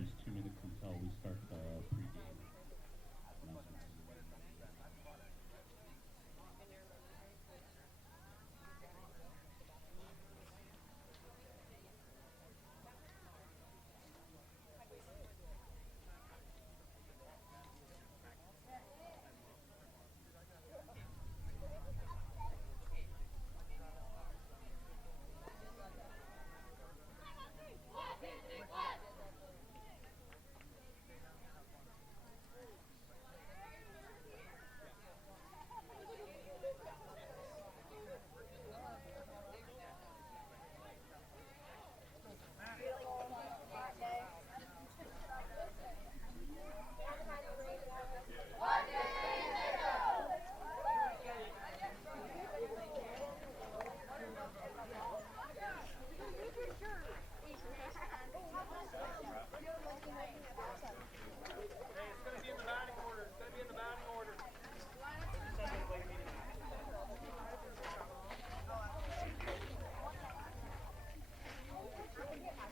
there's 2 minutes until we start the pregame announcements.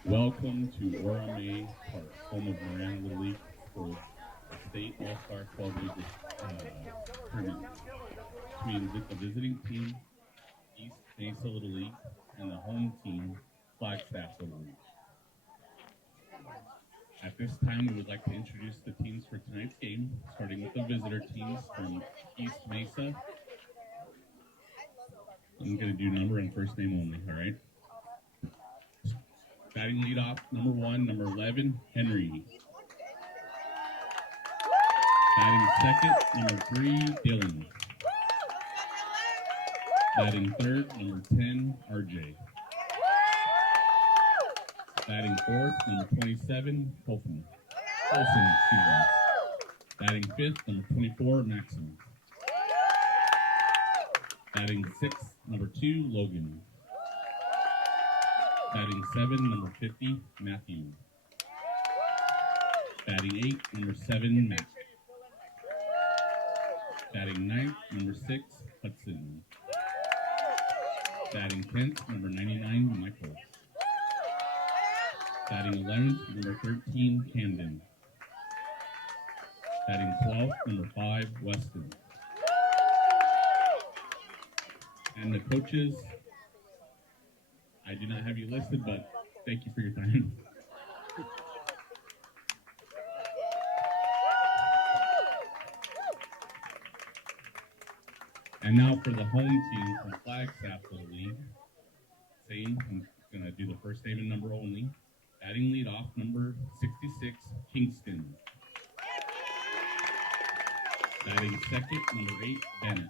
Welcome to Orame Park, home of Moran Little League for the State All-Star 12 League tournament between the visiting team, East Mesa Little League, and the home team, Flagstaff Little League. At this time, we would like to introduce the teams for tonight's game, starting with the visitor teams from East Mesa. I'm going to do number and first name only, all right? Batting leadoff, number 1, number 11, Henry. Batting second, number 3, Dylan. Batting third, number 10, RJ. Batting fourth, number 27, Colson. Batting fifth, number 24, Maxim. Batting sixth, number 2, Logan. Batting 7, number 50, Matthew. Batting 8, number 7, Matt. Batting 9th, number 6, Hudson. Batting 10th, number 99, Michael. Batting 11th, number 13, Camden. Batting 12th, number 5, Weston. And the coaches, I do not have you listed, but thank you for your time. And now for the home team from Flagstaff Little League. Same, I'm going to do the first name and number only. Batting leadoff, number 66, Kingston. Batting second, number 8, Bennett.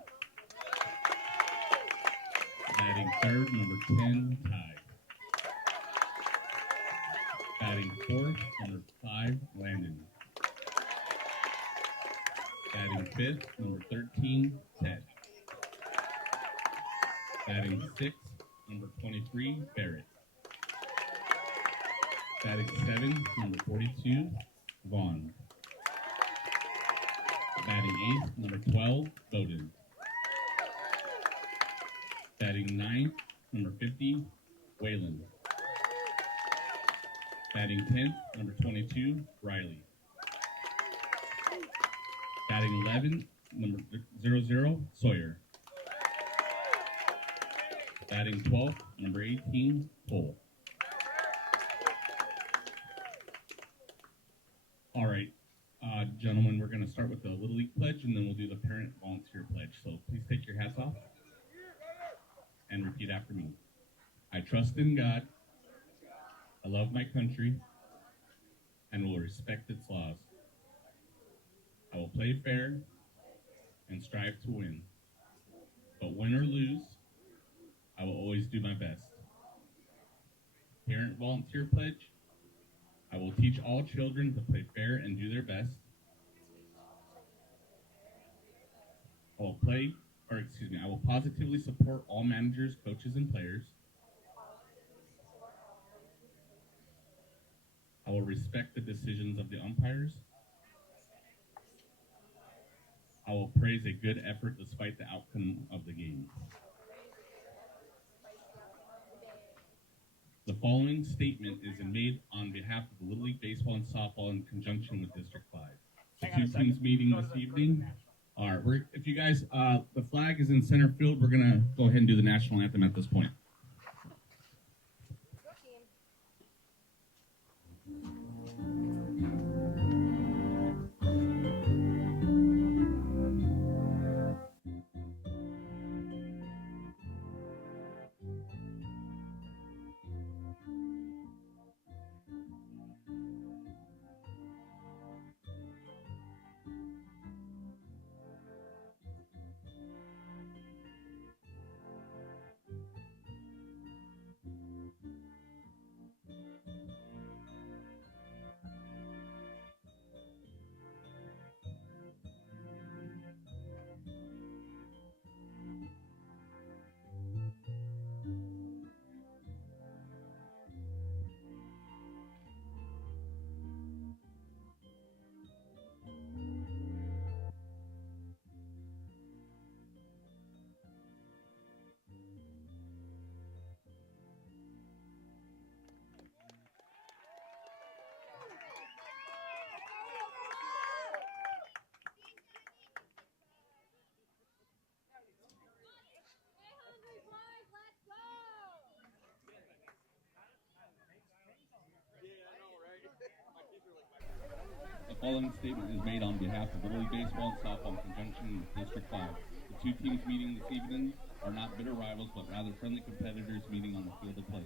Batting third, number 10, Ty. Batting fourth, number 5, Landon. Batting fifth, number 13, Ted. Batting sixth, number 23, Barrett. Batting seventh, number 42, Vaughn. Batting eighth, number 12, Bowden. Batting ninth, number 50, Whalen. Batting 10th, number 22, Riley. Batting 11th, number 00, Sawyer. Batting 12th, number 18, Cole. All right, gentlemen, we're going to start with the Little League pledge, and then we'll do the parent volunteer pledge. So please take your hats off and repeat after me. I trust in God, I love my country, and will respect its laws. I will play fair and strive to win. But win or lose, I will always do my best. Parent volunteer pledge. I will teach all children to play fair and do their best. I will positively support all managers, coaches, and players. I will respect the decisions of the umpires. I will praise a good effort despite the outcome of the game. The following statement is made on behalf of the Little League Baseball and Softball in conjunction with District 5. The two teams meeting this evening are, if you guys, the flag is in center field. We're going to go ahead and do the national anthem at this point. The following statement is made on behalf of Little League Baseball and Softball in conjunction with District 5. The two teams meeting this evening are not bitter rivals, but rather friendly competitors meeting on the field of play.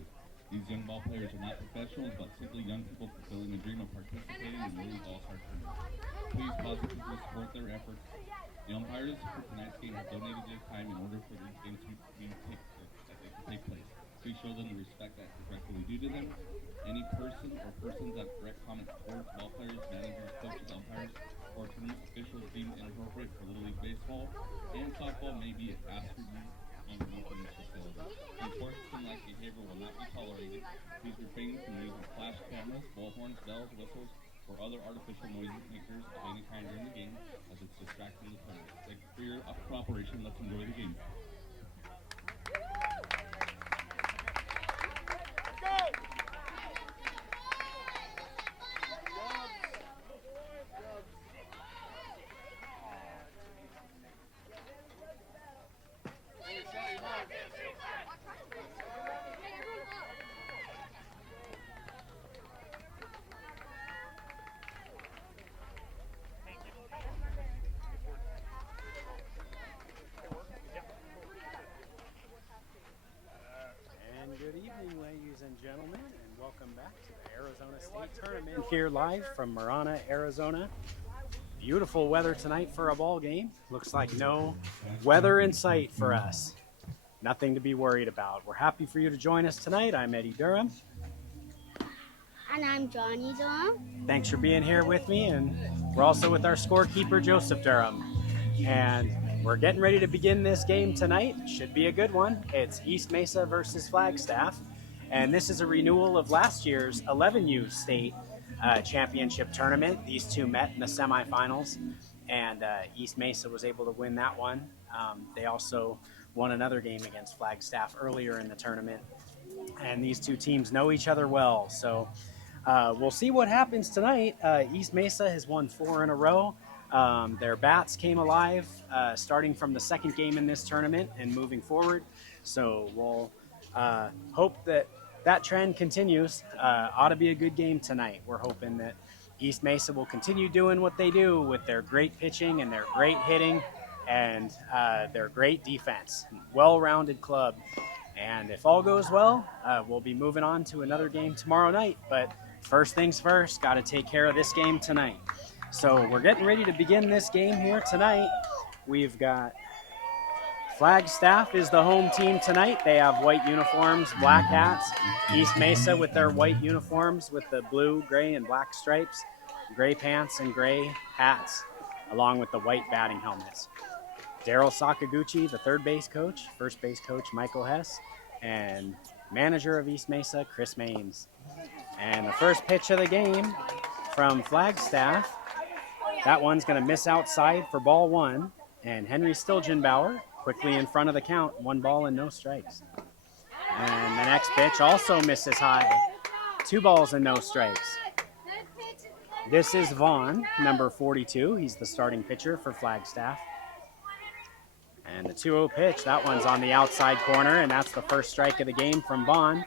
These young ball players are not professionals, but simply young people fulfilling a dream of participating in Little League All-Star tournament. Please positively support their efforts. The umpires for tonight's game have donated their time in order for these games to take place. Please show them the respect that is rightfully due to them. Any person or persons that direct comments towards ball players, managers, coaches, umpires, or tournament officials deemed inappropriate for Little League Baseball and Softball may be asked to be removed from this facility. Unsportsmanlike behavior will not be tolerated. Please refrain from using flash cameras, bullhorns, bells, whistles, or other artificial noise makers of any kind during the game, as it's distracting the players. Thank you for your cooperation. Let's enjoy the game. Good evening, ladies and gentlemen, and welcome back to the Arizona State Tournament here live from Marana, Arizona. Beautiful weather tonight for a ball game. Looks like no weather in sight for us. Nothing to be worried about. We're happy for you to join us tonight. I'm Eddie Durham. And I'm Johnny Durham. Thanks for being here with me, and we're also with our scorekeeper, Joseph Durham. And we're getting ready to begin this game tonight. Should be a good one. It's East Mesa versus Flagstaff. And this is a renewal of last year's 11U state championship tournament. These two met in the semifinals, and East Mesa was able to win that one. They also won another game against Flagstaff earlier in the tournament. And these two teams know each other well. So we'll see what happens tonight. East Mesa has won 4 in a row. Their bats came alive starting from the second game in this tournament and moving forward. So we'll hope that trend continues. Ought to be a good game tonight. We're hoping that East Mesa will continue doing what they do with their great pitching and their great hitting and their great defense. Well-rounded club. And if all goes well, we'll be moving on to another game tomorrow night. But first things first, got to take care of this game tonight. So we're getting ready to begin this game here tonight. We've got Flagstaff is the home team tonight. They have white uniforms, black hats. East Mesa with their white uniforms with the blue, gray, and black stripes, gray pants and gray hats, along with the white batting helmets. Daryl Sakaguchi, the third base coach, first base coach Michael Hess, and manager of East Mesa, Chris Maines. And the first pitch of the game from Flagstaff, that one's going to miss outside for ball 1. And Henry Stilgenbauer quickly in front of the count, 1 ball and no strikes. And the next pitch also misses high. 2 balls and no strikes. This is Vaughn, number 42. He's the starting pitcher for Flagstaff. And the 2-0 pitch, that one's on the outside corner, and that's the first strike of the game from Vaughn.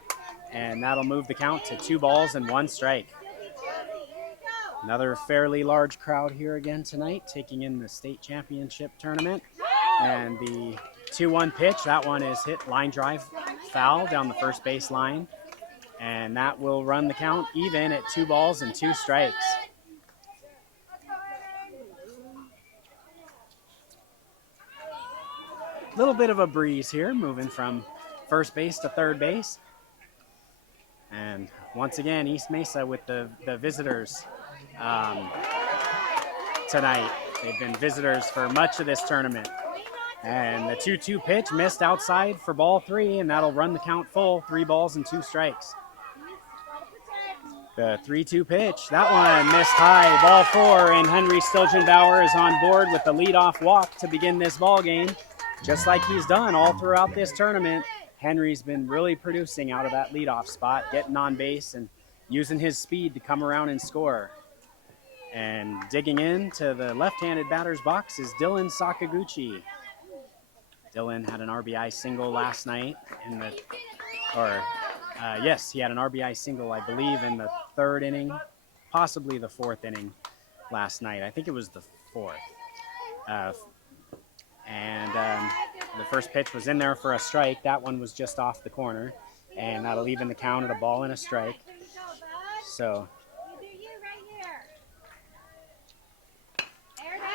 And that'll move the count to 2 balls and 1 strike. Another fairly large crowd here again tonight, taking in the state championship tournament. And the 2-1 pitch, that one is hit line drive foul down the first base line. And that will run the count even at 2 balls and 2 strikes. Little bit of a breeze here, moving from first base to third base. And once again, East Mesa with the visitors tonight. They've been visitors for much of this tournament. And the 2-2 pitch missed outside for ball 3, and that'll run the count full, 3 balls and 2 strikes. The 3-2 pitch, that one missed high, ball 4, and Henry Stilgenbauer is on board with the leadoff walk to begin this ball game. Just like he's done all throughout this tournament, Henry's been really producing out of that leadoff spot, getting on base and using his speed to come around and score. And digging into the left-handed batter's box is Dylan Sakaguchi. Dylan had an RBI single last night yes, he had an RBI single, I believe, in the 3rd inning, possibly the 4th inning last night. I think it was the 4th. The first pitch was in there for a strike. That one was just off the corner, and that'll even the count at a ball and a strike. So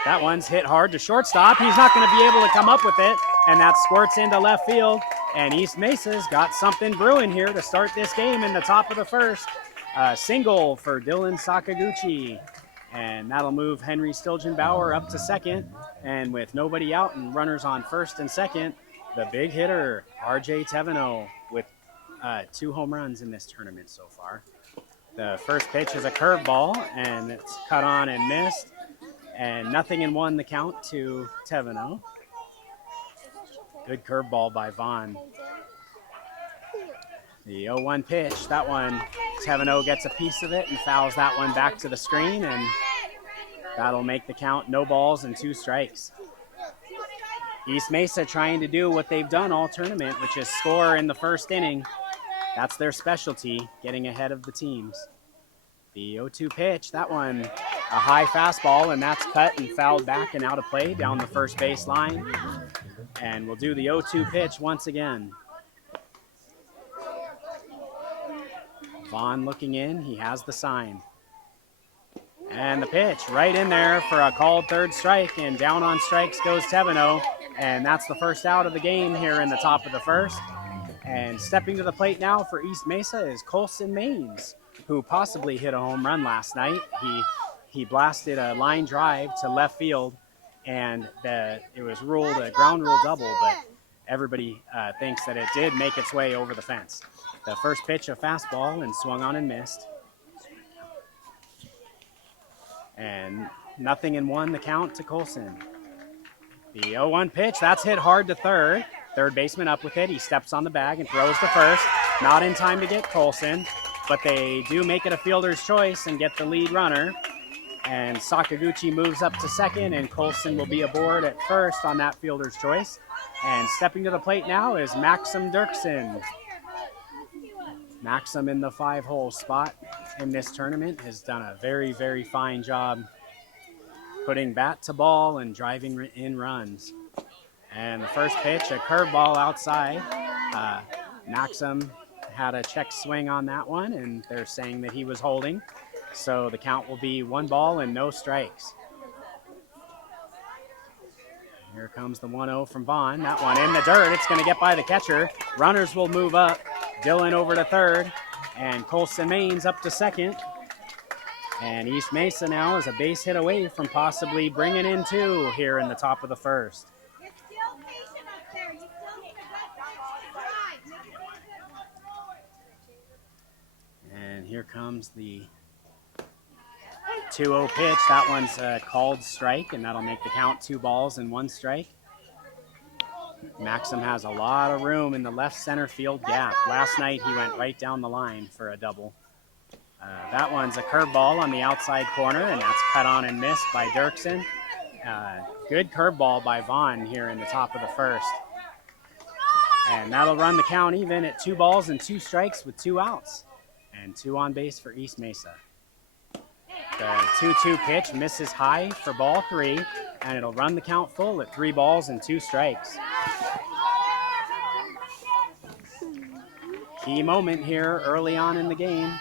that one's hit hard to shortstop. He's not going to be able to come up with it, and that squirts into left field. And East Mesa's got something brewing here to start this game in the top of the first. Single for Dylan Sakaguchi. And that'll move Henry Stilgenbauer up to second. And with nobody out and runners on first and second, the big hitter, RJ Teveno, with 2 home runs in this tournament so far. The first pitch is a curveball, and it's cut on and missed. And 0-1 the count to Teveno. Good curveball by Vaughn. The 0-1 pitch, that one, Teveno gets a piece of it and fouls that one back to the screen, and that'll make the count no balls and 2 strikes. East Mesa trying to do what they've done all tournament, which is score in the first inning. That's their specialty, getting ahead of the teams. The 0-2 pitch, that one, a high fastball, and that's cut and fouled back and out of play down the first base line. And we'll do the 0-2 pitch once again. Vaughn looking in, he has the sign. And the pitch right in there for a called 3rd strike, and down on strikes goes Teveno. And that's the first out of the game here in the top of the first. And stepping to the plate now for East Mesa is Colson Maines, who possibly hit a home run last night. He blasted a line drive to left field, and it was ruled a ground rule double, but everybody thinks that it did make its way over the fence. The first pitch, a fastball, and swung on and missed. And 0-1 the count to Colson. The 0-1 pitch, that's hit hard to third. Third baseman up with it. He steps on the bag and throws to first. Not in time to get Colson, but they do make it a fielder's choice and get the lead runner. And Sakaguchi moves up to second, and Colson will be aboard at first on that fielder's choice. And stepping to the plate now is Maxim Dirksen. Maxim in the 5-hole spot in this tournament has done a very, very fine job putting bat to ball and driving in runs. And the first pitch, a curveball outside. Maxim had a check swing on that one, and they're saying that he was holding. So the count will be 1 ball and no strikes. Here comes the 1-0 from Vaughn. That one in the dirt. It's going to get by the catcher. Runners will move up. Dylan over to third, and Colson Maines up to second. And East Mesa now is a base hit away from possibly bringing in 2 here in the top of the first. And here comes the 2-0 pitch. That one's a called strike, and that'll make the count 2 balls and 1 strike. Maxim has a lot of room in the left center field gap. Last night he went right down the line for a double. That one's a curveball on the outside corner, and that's cut on and missed by Dirksen. Good curveball by Vaughn here in the top of the first. And that'll run the count even at 2 balls and 2 strikes with 2 outs. And 2 on base for East Mesa. The 2-2 pitch misses high for ball 3, and it'll run the count full at 3 balls and 2 strikes. Key moment here early on in the game.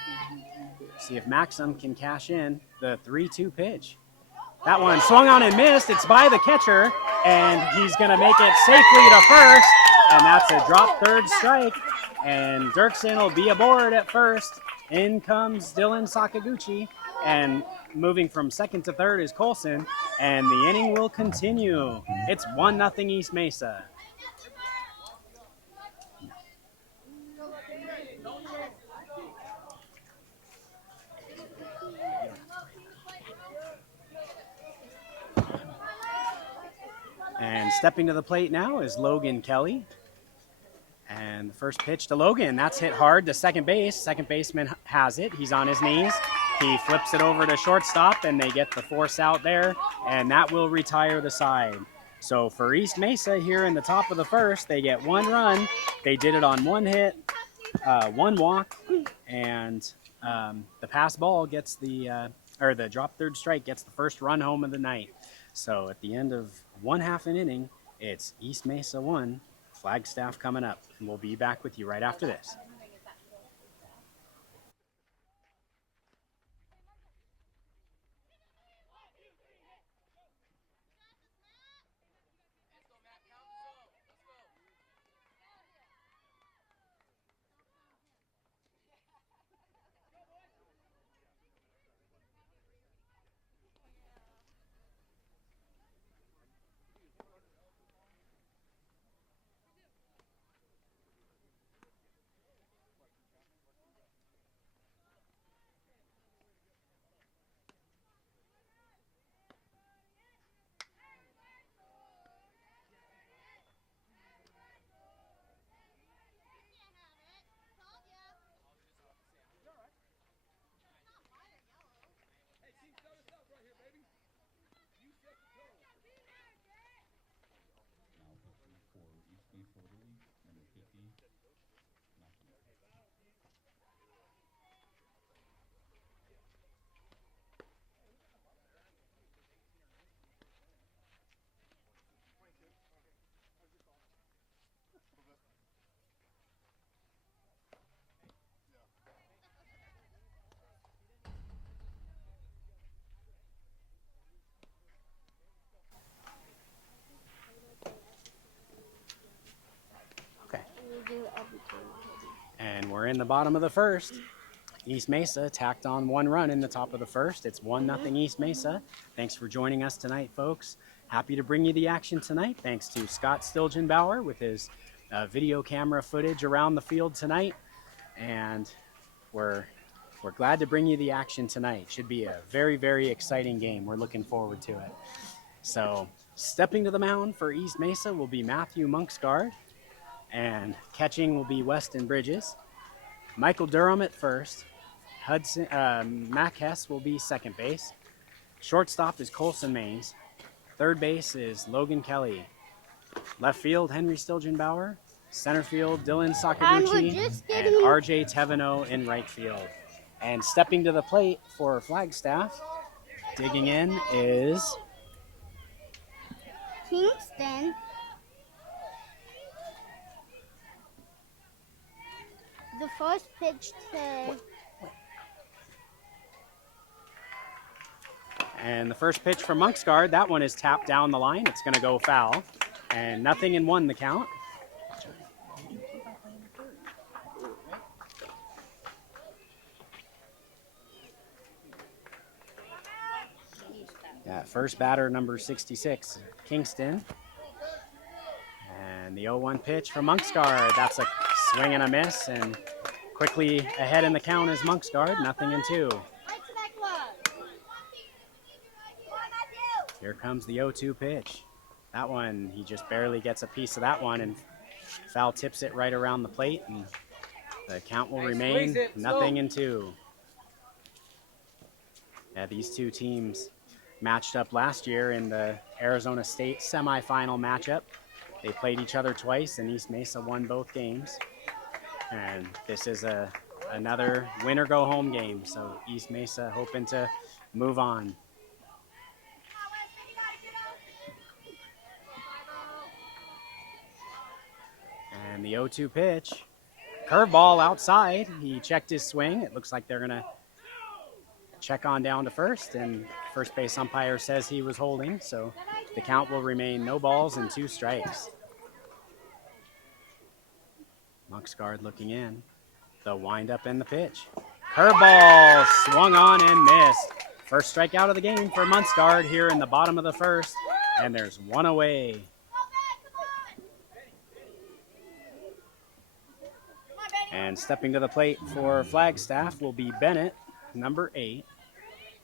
See if Maxim can cash in the 3-2 pitch. That one swung on and missed. It's by the catcher, and he's going to make it safely to first, and that's a drop third strike. And Dirksen will be aboard at first. In comes Dylan Sakaguchi, and moving from second to third is Colson, and the inning will continue. It's 1-0 East Mesa. And stepping to the plate now is Logan Kelly. And the first pitch to Logan, that's hit hard to second base. Second baseman has it. He's on his knees. He flips it over to shortstop, and they get the force out there, and that will retire the side. So for East Mesa here in the top of the first, they get 1 run. They did it on 1 hit, 1 walk, and the pass ball gets the drop third strike gets the first run home of the night. So at the end of 1/2 an inning, it's East Mesa 1, Flagstaff coming up, and we'll be back with you right after this. And we're in the bottom of the first. East Mesa tacked on 1 run in the top of the first. It's 1-0 East Mesa. Thanks for joining us tonight, folks. Happy to bring you the action tonight. Thanks to Scott Stilgenbauer with his video camera footage around the field tonight. And we're glad to bring you the action tonight. Should be a very, very exciting game. We're looking forward to it. So stepping to the mound for East Mesa will be Matthew Monksgaard. And catching will be Weston Bridges. Michael Durham at first. Mac Hess will be second base. Shortstop is Colson Maines. Third base is Logan Kelly. Left field, Henry Stilgenbauer. Center field, Dylan Sakaguchi. And RJ Teveno in right field. And stepping to the plate for Flagstaff, digging in is Kingston. The first pitch to... And the first pitch from Monksgaard, that one is tapped down the line. It's going to go foul. And 0-1 the count. Yeah, first batter, number 66, Kingston. And the 0-1 pitch from Monksgaard. That's a swing and a miss, and quickly ahead in the count is Monksgaard, 0-2. Here comes the 0-2 pitch. That one, he just barely gets a piece of that one, and foul tips it right around the plate, and the count will remain 0-2. Yeah, these two teams matched up last year in the Arizona State semifinal matchup. They played each other twice, and East Mesa won both games. And this is another win-or-go-home game, so East Mesa hoping to move on. And the 0-2 pitch. Curveball outside. He checked his swing. It looks like they're going to check on down to first, and first base umpire says he was holding, so the count will remain no balls and 2 strikes. Monksguard looking in. The windup and the pitch. Curveball swung on and missed. First strikeout of the game for Monksguard here in the bottom of the first, and there's one away. And stepping to the plate for Flagstaff will be Bennett, number 8.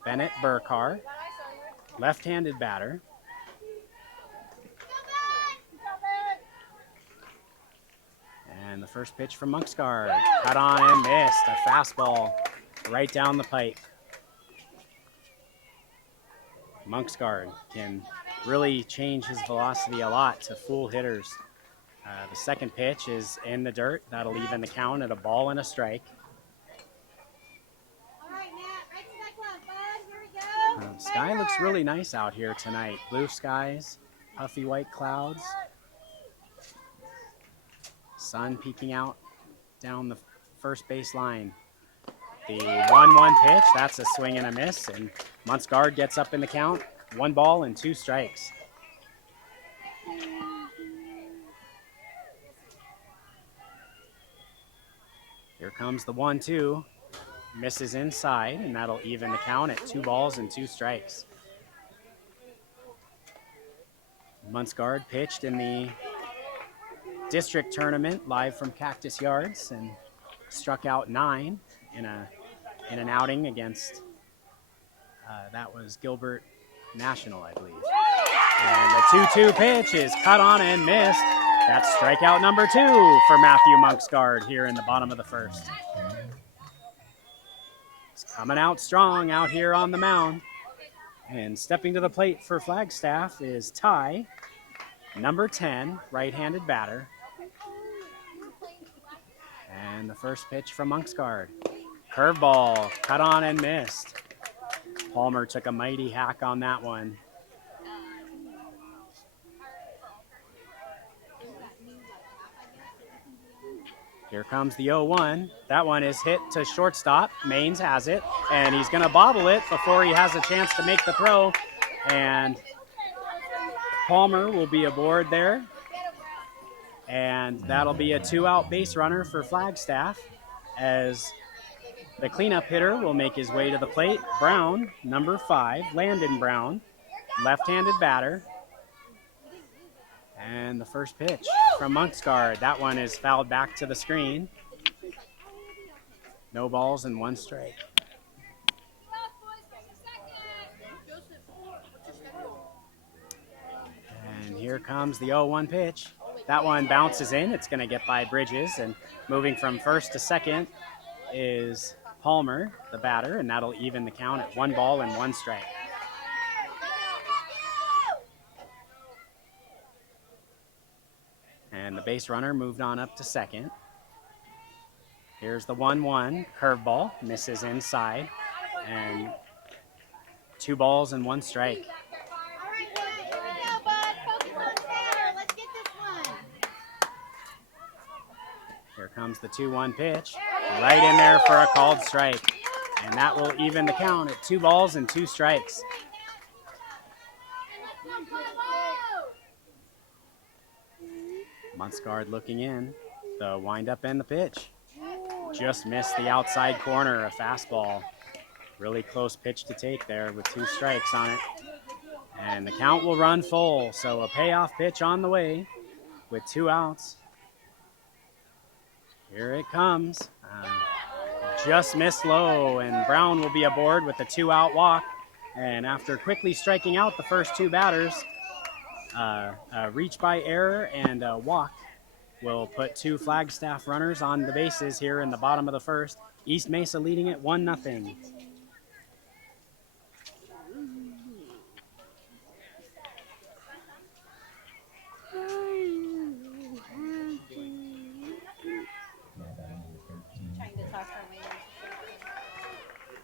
Bennett Burkar, left-handed batter. And the first pitch from Monksguard, cut on and missed. A fastball right down the pipe. Monksguard can really change his velocity a lot to fool hitters. The second pitch is in the dirt. That'll even the count at a ball and a strike. Sky looks really nice out here tonight. Blue skies, puffy white clouds. Sun peeking out down the first base line. The 1-1 pitch, that's a swing and a miss, and Monksguard gets up in the count. 1 ball and 2 strikes. Here comes the 1-2. Misses inside, and that'll even the count at 2 balls and 2 strikes. Monksguard pitched in the district tournament live from Cactus Yards and struck out 9 in an outing against, that was Gilbert National, I believe. And the 2-2 pitch is cut on and missed. That's strikeout number 2 for Matthew Monksguard here in the bottom of the first. He's coming out strong out here on the mound. And stepping to the plate for Flagstaff is Ty, number 10, right-handed batter. And the first pitch from Monksguard. Curveball, cut on and missed. Palmer took a mighty hack on that one. Here comes the 0-1. That one is hit to shortstop. Maines has it, and he's going to bobble it before he has a chance to make the throw. And Palmer will be aboard there. And that'll be a 2-out base runner for Flagstaff as the cleanup hitter will make his way to the plate. Brown, number 5, Landon Brown, left-handed batter. And the first pitch from Monksguard. That one is fouled back to the screen. No balls and 1 strike. And here comes the 0-1 pitch. That one bounces in. It's going to get by Bridges. And moving from first to second is Palmer, the batter, and that'll even the count at 1 ball and 1 strike. And the base runner moved on up to second. Here's the 1-1 curveball, misses inside, and 2 balls and 1 strike. All right, bud. Here we go, bud. Focus on center. Let's get this one. Here comes the 2-1 pitch, right in there for a called strike. And that will even the count at 2 balls and 2 strikes. Monksguard looking in. The windup and the pitch. Just missed the outside corner, a fastball. Really close pitch to take there with 2 strikes on it. And the count will run full, so a payoff pitch on the way with 2 outs. Here it comes. Just missed low, and Brown will be aboard with a 2-out walk. And after quickly striking out the first 2 batters, A reach by error and a walk will put 2 Flagstaff runners on the bases here in the bottom of the first. East Mesa leading it 1-0.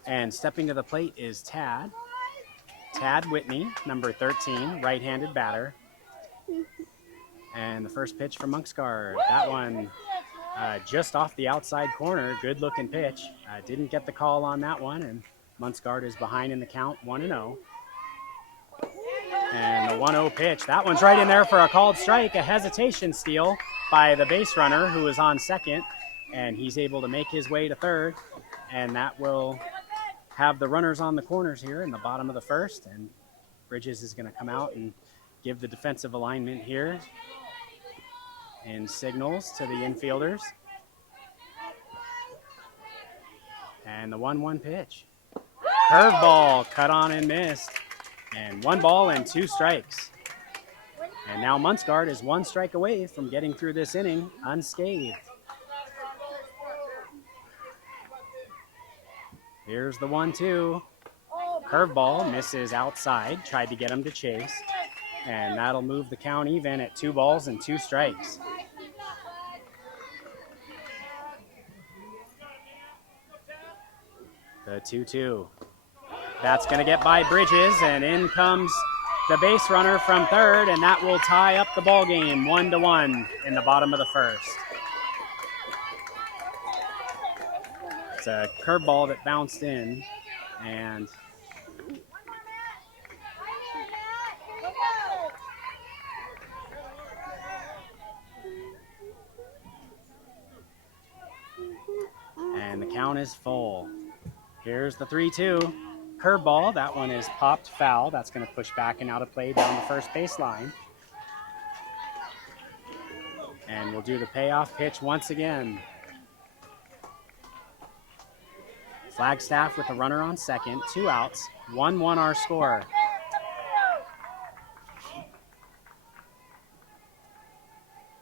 And stepping to the plate is Tad Whitney, number 13, right-handed batter. And the first pitch from Monksguard. That one just off the outside corner. Good looking pitch. Didn't get the call on that one, and Monksguard is behind in the count 1-0. And the 1-0 pitch. That one's right in there for a called strike. A hesitation steal by the base runner who is on second, and he's able to make his way to third. And that will have the runners on the corners here in the bottom of the first. And Bridges is going to come out and give the defensive alignment here and signals to the infielders. And the 1-1 pitch. Curveball cut on and missed. And 1 ball and 2 strikes. And now Monksguard is 1 strike away from getting through this inning unscathed. Here's the 1-2. Curveball misses outside. Tried to get him to chase. And that'll move the count even at 2 balls and 2 strikes. The 2-2. That's going to get by Bridges, and in comes the base runner from third, and that will tie up the ball game 1-1 in the bottom of the first. It's a curveball that bounced in, and the count is full. Here's the 3-2. Curveball, that one is popped foul. That's going to push back and out of play down the first baseline. And we'll do the payoff pitch once again. Flagstaff with a runner on second, 2 outs, 1-1 our score.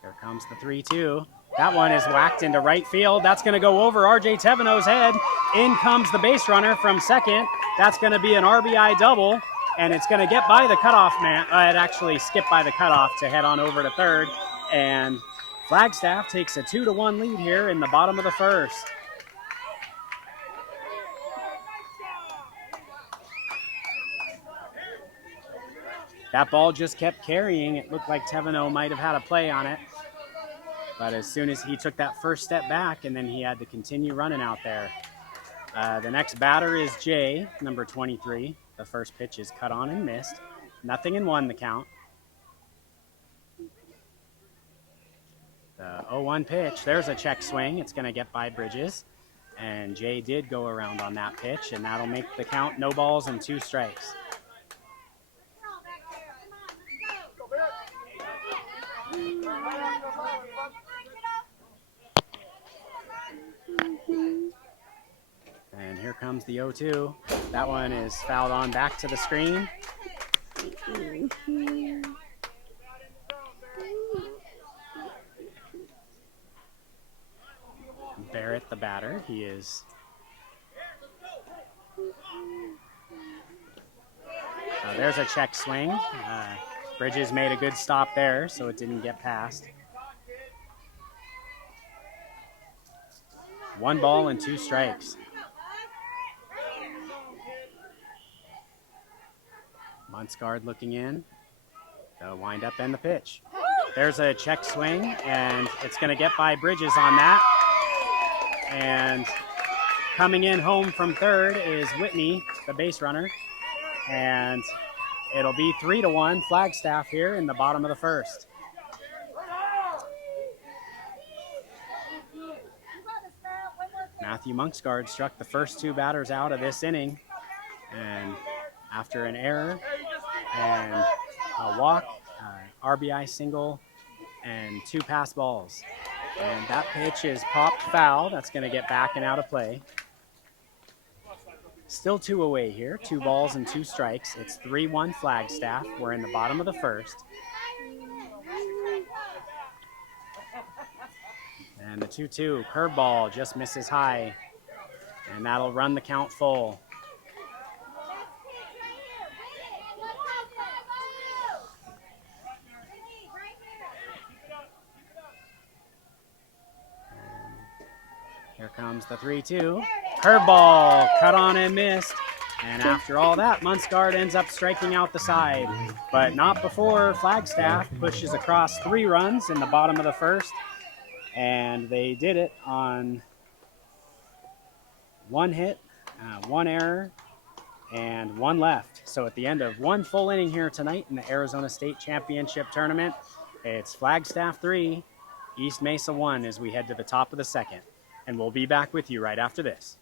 Here comes the 3-2. That one is whacked into right field. That's going to go over R.J. Teveno's head. In comes the base runner from second. That's going to be an RBI double, and it's going to get by the cutoff man. It actually skipped by the cutoff to head on over to third, and Flagstaff takes a 2-1 lead here in the bottom of the first. That ball just kept carrying. It looked like Teveno might have had a play on it. But as soon as he took that first step back, and then he had to continue running out there. The next batter is Jay, number 23. The first pitch is cut on and missed. 0-1 the count. The 0-1 pitch. There's a check swing. It's going to get by Bridges. And Jay did go around on that pitch, and that'll make the count no balls and 2 strikes. And here comes the 0-2. That one is fouled on back to the screen. Barrett, the batter, he is. There's a check swing. Bridges made a good stop there, so it didn't get past. 1 ball and 2 strikes. Monksguard looking in. The windup and the pitch. There's a check swing, and it's going to get by Bridges on that. And coming in home from third is Whitney, the base runner. And it'll be 3-1 Flagstaff here in the bottom of the first. Matthew Monksguard struck the first 2 batters out of this inning. And after an error and a walk, RBI single, and 2 pass balls. And that pitch is popped foul. That's going to get back and out of play. Still 2 away here, 2 balls and 2 strikes. It's 3-1 Flagstaff. We're in the bottom of the first. And the 2-2 curveball just misses high. And that'll run the count full. Here comes the 3-2. Curveball, cut on and missed. And after all that, Muntzgard ends up striking out the side, but not before Flagstaff pushes across 3 runs in the bottom of the first. And they did it on 1 hit, 1 error, and 1 left. So at the end of 1 full inning here tonight in the Arizona State Championship Tournament, it's Flagstaff 3, East Mesa 1 as we head to the top of the second. And we'll be back with you right after this.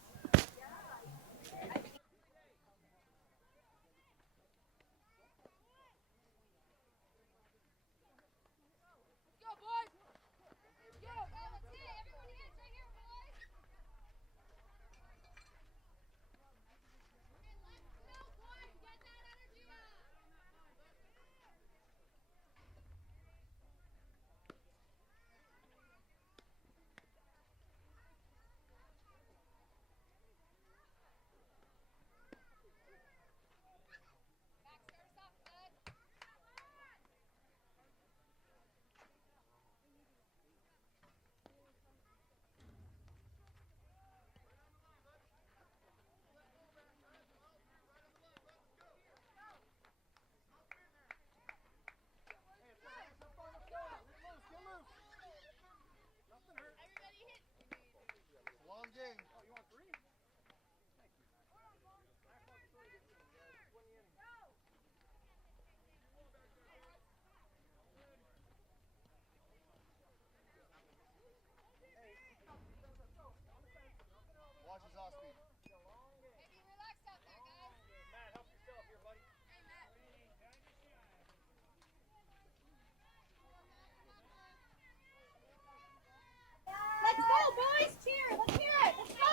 Let's go, boys! Cheer! Let's hear it! Let's go!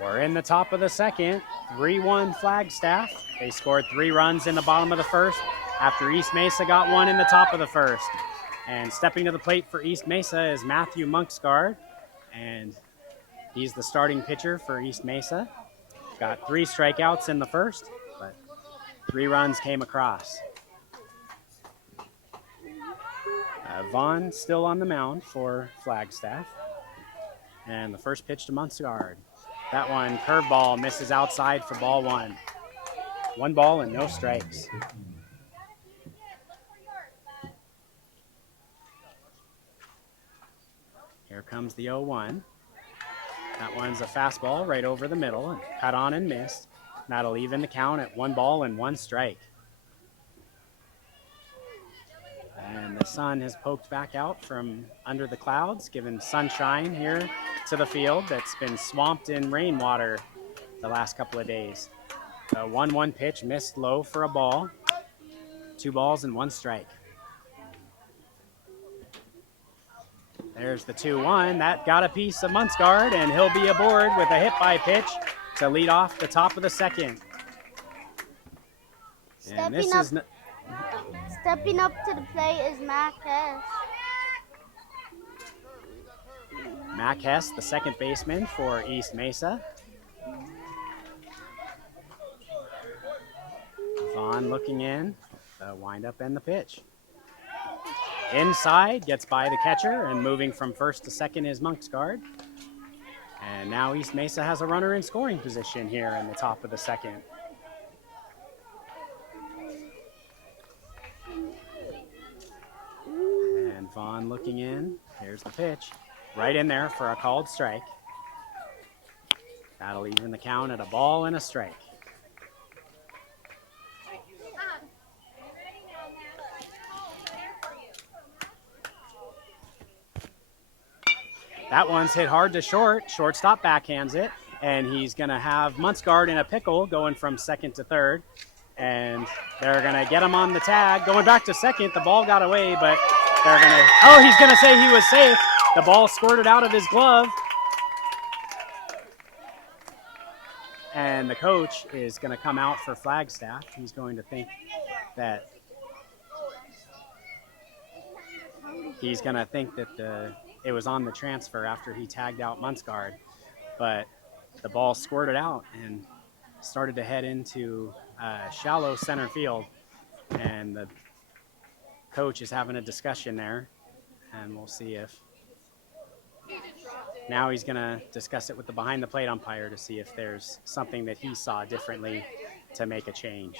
We're in the top of the second, 3-1 Flagstaff. They scored 3 runs in the bottom of the first after East Mesa got 1 in the top of the first. And stepping to the plate for East Mesa is Matthew Muntzgard, and he's the starting pitcher for East Mesa. Got 3 strikeouts in the first, but 3 runs came across. Vaughn still on the mound for Flagstaff. And the first pitch to Muntzgard. That one, curveball, misses outside for ball 1. 1 ball and no strikes. Here comes the 0-1. That one's a fastball right over the middle and cut on and missed. That'll even the count at 1 ball and 1 strike. And the sun has poked back out from under the clouds, giving sunshine here to the field that's been swamped in rainwater the last couple of days. The 1-1 pitch missed low for a ball. 2 balls and 1 strike. There's the 2-1. That got a piece of Muntzgard, and he'll be aboard with a hit-by pitch to lead off the top of the second. And this is... Stepping up to the plate is Mac Hess. Mac Hess, the second baseman for East Mesa. Vaughn looking in, the windup and the pitch. Inside, gets by the catcher, and moving from first to second is Muntzgard. And now East Mesa has a runner in scoring position here in the top of the second. And Vaughn looking in. Here's the pitch. Right in there for a called strike. That'll even the count at a ball and a strike. That one's hit hard to short. Shortstop backhands it. And he's going to have Muntzgard in a pickle going from second to third. And they're going to get him on the tag. Going back to second, the ball got away, but they're going to... Oh, he's going to say he was safe. The ball squirted out of his glove. And the coach is going to come out for Flagstaff. He's going to think that he's going to think that it was on the transfer after he tagged out Muntsgaard. But the ball squirted out and started to head into shallow center field. And the coach is having a discussion there. And we'll see if now he's going to discuss it with the behind the plate umpire to see if there's something that he saw differently to make a change.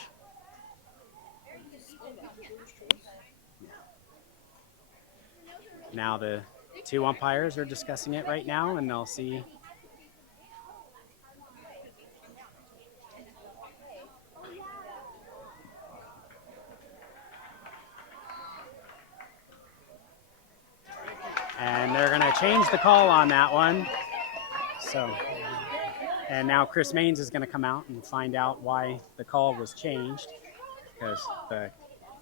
Now the two umpires are discussing it right now, and they'll see. And they're going to change the call on that one. So, and now Chris Maines is going to come out and find out why the call was changed, because the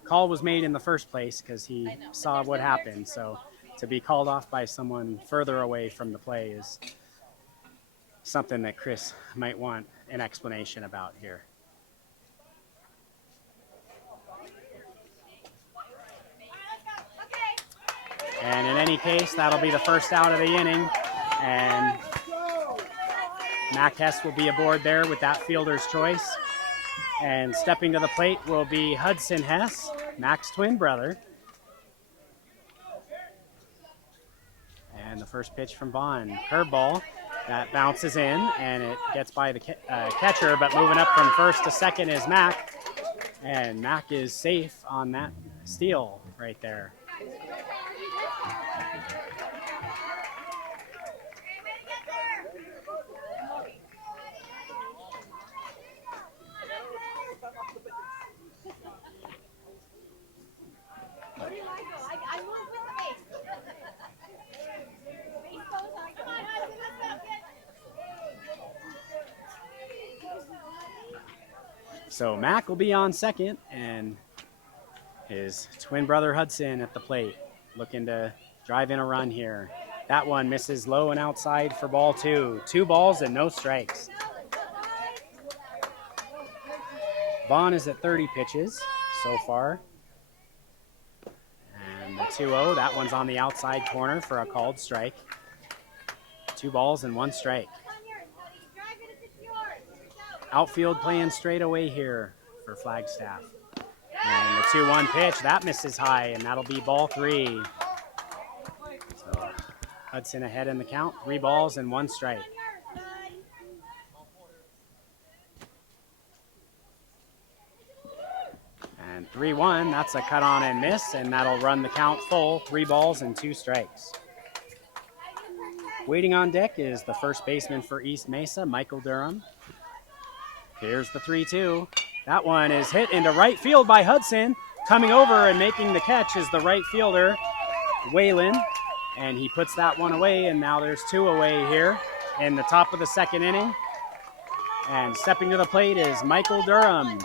call was made in the first place because he saw what happened. So to be called off by someone further away from the play is something that Chris might want an explanation about here. And in any case, that'll be the first out of the inning. And Mac Hess will be aboard there with that fielder's choice. And stepping to the plate will be Hudson Hess, Mac's twin brother. And the first pitch from Vaughn, curveball, that bounces in and it gets by the catcher, but moving up from first to second is Mac. And Mac is safe on that steal right there. So Mac will be on second, and his twin brother Hudson at the plate, looking to drive in a run here. That one misses low and outside for ball two. 2 balls and no strikes. Vaughn is at 30 pitches so far. And the 2-0, that one's on the outside corner for a called strike. 2 balls and 1 strike. Outfield playing straight away here for Flagstaff. And the 2-1 pitch, that misses high, and that'll be ball 3. So Hudson ahead in the count, 3 balls and 1 strike. And 3-1, that's a cut on and miss, and that'll run the count full, 3 balls and 2 strikes. Waiting on deck is the first baseman for East Mesa, Michael Durham. Here's the 3-2. That one is hit into right field by Hudson. Coming over and making the catch is the right fielder, Whalen. And he puts that one away, and now there's 2 away here in the top of the second inning. And stepping to the plate is Michael Durham.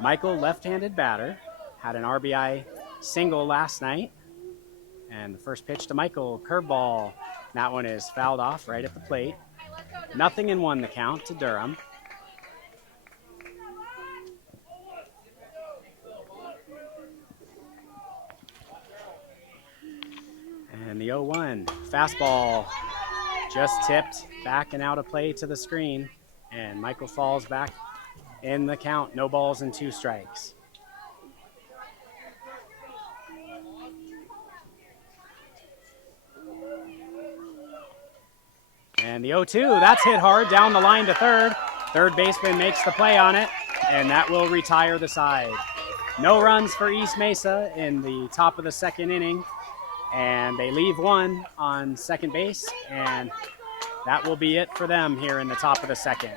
Michael, left-handed batter, had an RBI single last night. And the first pitch to Michael, curveball. That one is fouled off right at the plate. 0-1 the count to Durham. And the 0-1, fastball just tipped back and out of play to the screen. And Michael falls back in the count, no balls and 2 strikes. And the 0-2, that's hit hard down the line to third. Third baseman makes the play on it, and that will retire the side. No runs for East Mesa in the top of the second inning, and they leave 1 on second base, and that will be it for them here in the top of the second.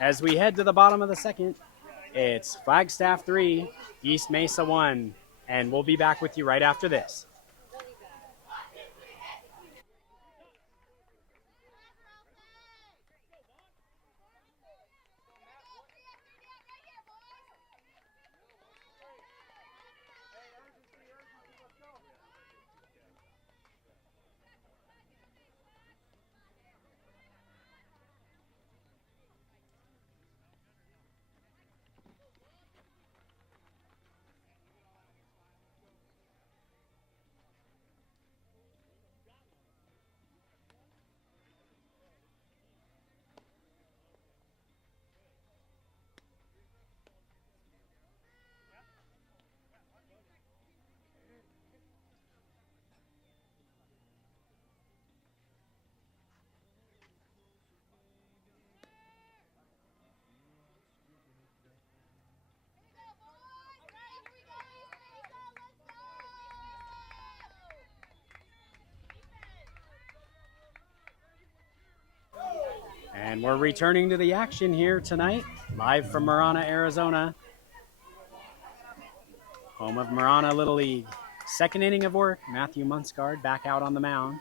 As we head to the bottom of the second, it's Flagstaff 3, East Mesa 1, and we'll be back with you right after this. And we're returning to the action here tonight, live from Marana, Arizona, home of Marana Little League. Second inning of work, Matthew Munsgard back out on the mound.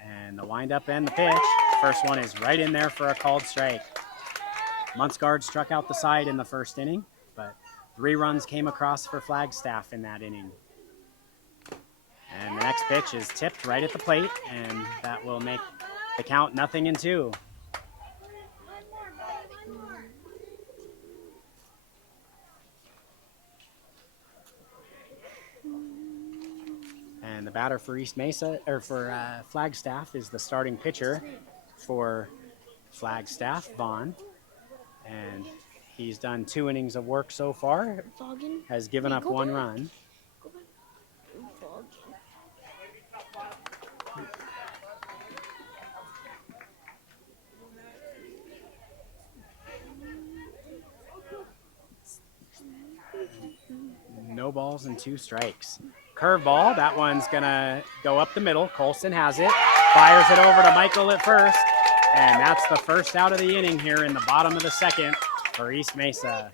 And the windup and the pitch. First one is right in there for a called strike. Munsgard struck out the side in the first inning, but 3 runs came across for Flagstaff in that inning. And the next pitch is tipped right at the plate, and that will make the count 0-2. And the batter for East Mesa, or for Flagstaff, is the starting pitcher for Flagstaff, Vaughn. And he's done 2 innings of work so far, has given up 1 run. No balls and 2 strikes. Curveball, that one's gonna go up the middle. Colson has it, fires it over to Michael at first, and that's the first out of the inning here in the bottom of the second for East Mesa.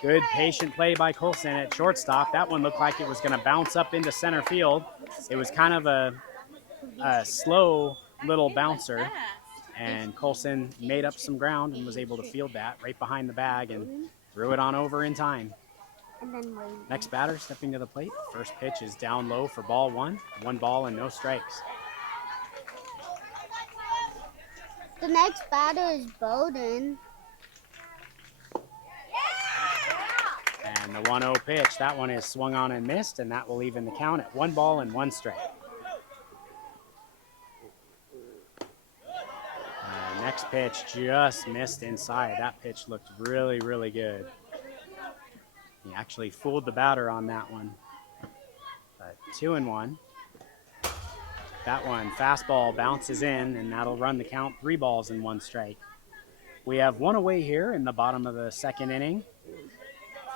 Good patient play by Colson at shortstop. That one looked like it was gonna bounce up into center field. It was kind of a slow little bouncer, and Colson made up some ground and was able to field that right behind the bag and threw it on over in time. Next batter stepping to the plate. First pitch is down low for ball 1. 1 ball and no strikes. The next batter is Bowden. And the 1-0 pitch, that one is swung on and missed, and that will even the count at 1 ball and 1 strike. Next pitch just missed inside. That pitch looked really, really good. He actually fooled the batter on that one. But 2-1. That one, fastball bounces in, and that'll run the count 3 balls and 1 strike. We have 1 away here in the bottom of the second inning.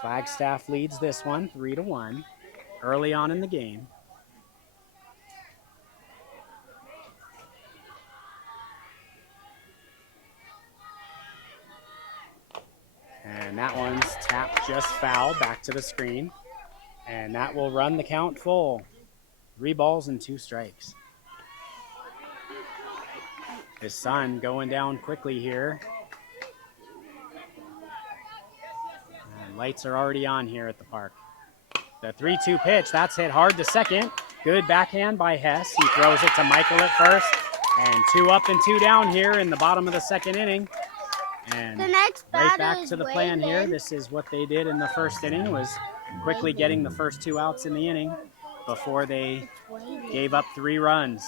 Flagstaff leads this one 3-1 early on in the game. And that one's tapped just foul back to the screen. And that will run the count full. 3 balls and 2 strikes. The sun going down quickly here. And lights are already on here at the park. The 3-2 pitch, that's hit hard to second. Good backhand by Hess. He throws it to Michael at first. And 2 up and 2 down here in the bottom of the second inning. And The next right batter back is to the plan here. Wayland. This is what they did in the first inning, was quickly getting the first 2 outs in the inning before they gave up 3 runs.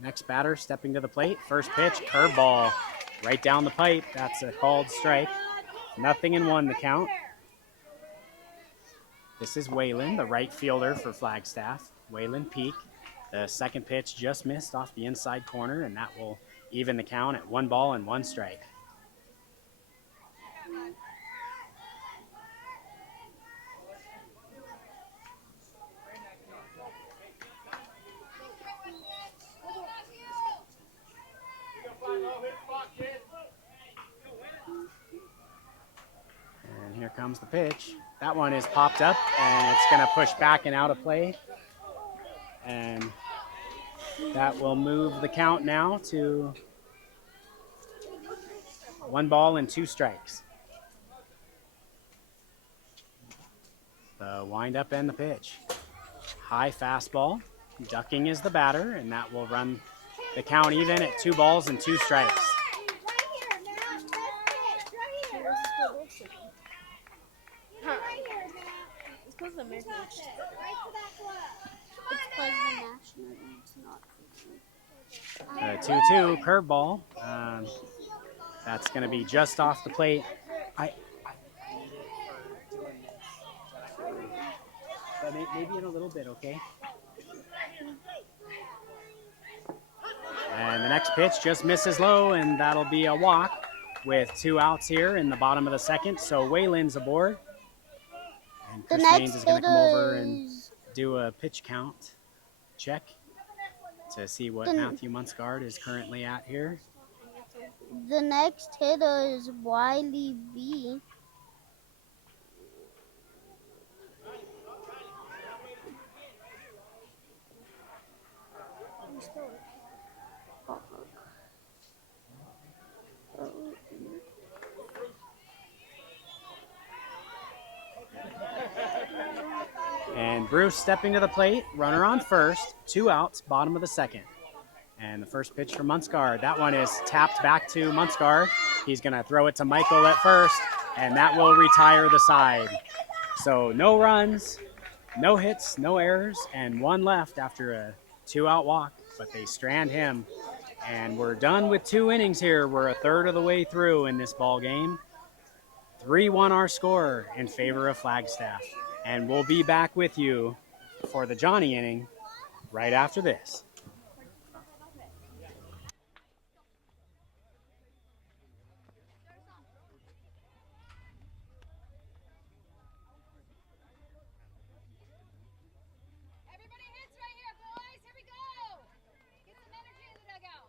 Next batter stepping to the plate. First pitch, curveball right down the pipe. That's a called strike. 0-1 the count. This is Wayland, the right fielder for Flagstaff. Wayland Peak. The second pitch just missed off the inside corner, and that will even the count at 1 ball and 1 strike. And here comes the pitch. That one is popped up, and it's going to push back and out of play. And that will move the count now to 1 ball and 2 strikes. The windup and the pitch. High fastball. Ducking is the batter, and that will run the count even at 2 balls and 2 strikes. It's because the American It's because the national it's not. 2-2 curveball. That's going to be just off the plate. Maybe in a little bit, okay? And the next pitch just misses low, and that'll be a walk with 2 outs here in the bottom of the second. So Wayland's aboard. And The Chris next Haynes is going to come over hitter and is do a pitch count check to see what The- Matthew Munsgard is currently at here. The next hitter is Wiley B. And Bruce stepping to the plate, runner on first, 2 outs, bottom of the second. And the first pitch for Munsgard, that one is tapped back to Munsgard. He's going to throw it to Michael at first, and that will retire the side. So no runs, no hits, no errors, and 1 left after a 2-out walk, but they strand him. And we're done with 2 innings here. We're a third of the way through in this ball game. 3-1 our score in favor of Flagstaff. And we'll be back with you for the Johnny inning right after this. Everybody hits right here, boys. Here we go. Get some energy in the dugout.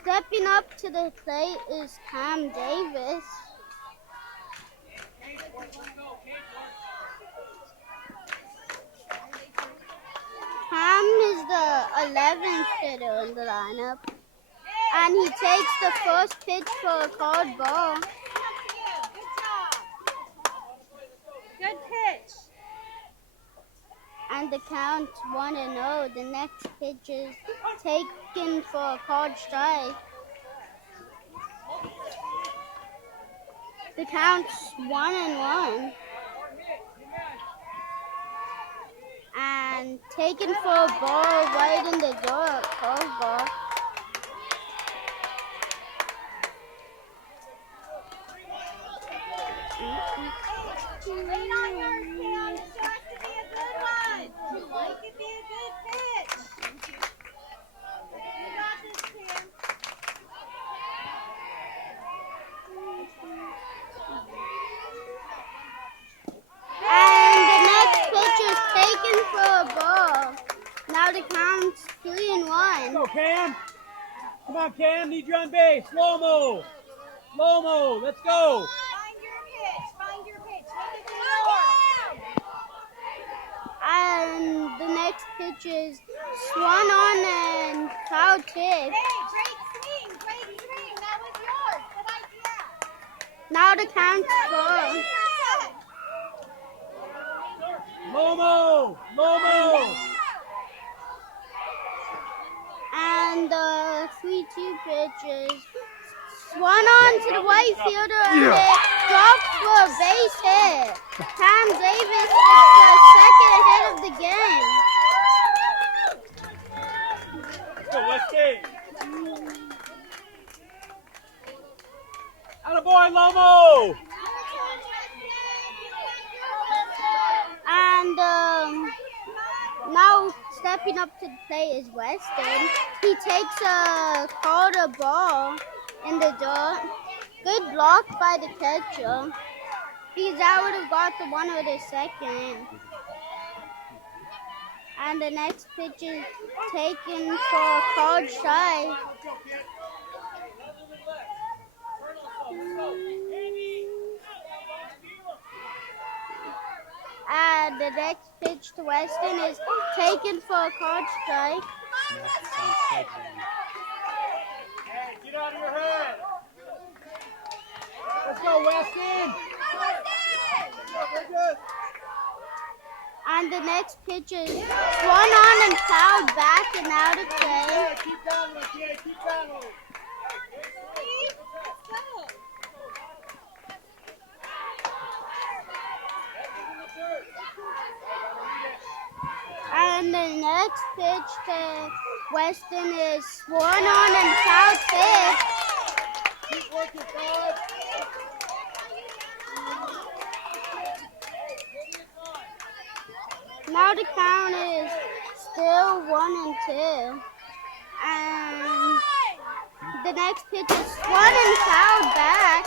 Stepping up to the plate is Cam Davis. Cam is the 11th hitter in the lineup, and he takes the first pitch for a called ball. Good job. Good pitch. And the count's 1-0. The next pitch is taken for a called strike. The count's 1-1. And taken for a ball right in the door, called ball. Wait on yours, Cam. This has to be a good one. It could be a good pitch. You got this, Cam. And the next pitch is taken for a ball. Now the count's 3-1. Go, Cam. Come on, Cam. Need you on base. Slow-mo. Slow-mo. Let's go. Find your pitch. Find your pitch. Take it to the door. And the next pitch is swung on and foul tip. Hey, great swing. Great swing. That was yours. Good idea. Now the count's 4. Slow-mo. Slow-mo. And the 3-2 pitch is swung on to the right fielder and it drops for a base hit. Cam Davis gets the second hit of the game. Let's go, Westy. Attaboy, Lomo. And now stepping up to the plate is Weston. He takes a quarter ball in the dirt. Good block by the catcher. Because that would have got the one or the second. And the next pitch is taken for a called strike. And the next pitch to Weston is taken for a called strike. Hey, get out of your head. Let's go, Weston. We're good. And the next pitch is swung on and fouled back and out of play. Keep battling, kid. Keep battling. And the next pitch to Weston is swung on and fouled fifth. Keep working, God. Now the count is still 1-2. And the next pitch is swung and fouled back.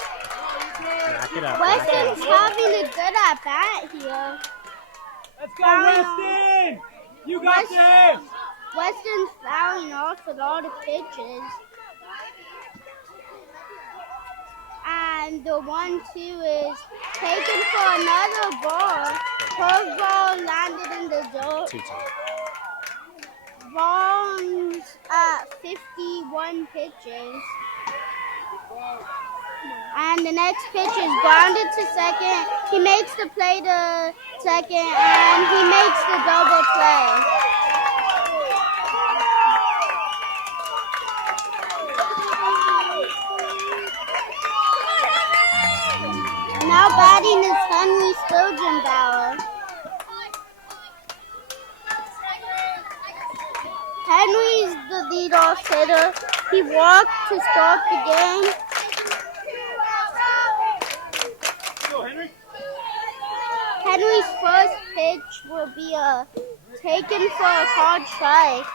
Back it up. Weston's having a good at bat here. Let's go, Weston. You got this. Weston's fouling off a lot of pitches. And the 1-2 is taken for another ball. Curveball landed in the dirt. 2-2. Ball's at 51 pitches. And the next pitch is grounded to second. He makes the play to second, and he makes the double play. Now batting is Henry Stilgenbauer. Henry's the leadoff hitter. He walked to start the game. Go, Henry. Henry's first pitch will be taken for a hard strike.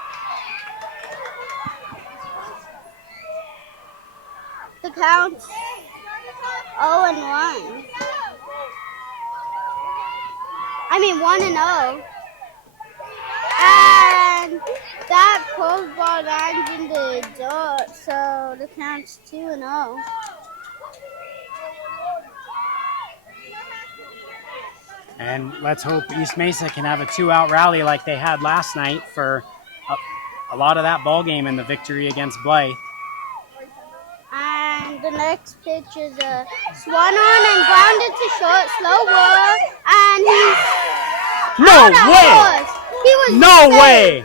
The count's 0-1. I mean 1-0. And that curveball lands in the dirt, so the count's 2-0. And let's hope East Mesa can have a 2-out rally like they had last night for a lot of that ball game in the victory against Blythe. And the next pitch is a swung on and grounded to short, slow roll, and he's No out way! at first. He was No safe. way!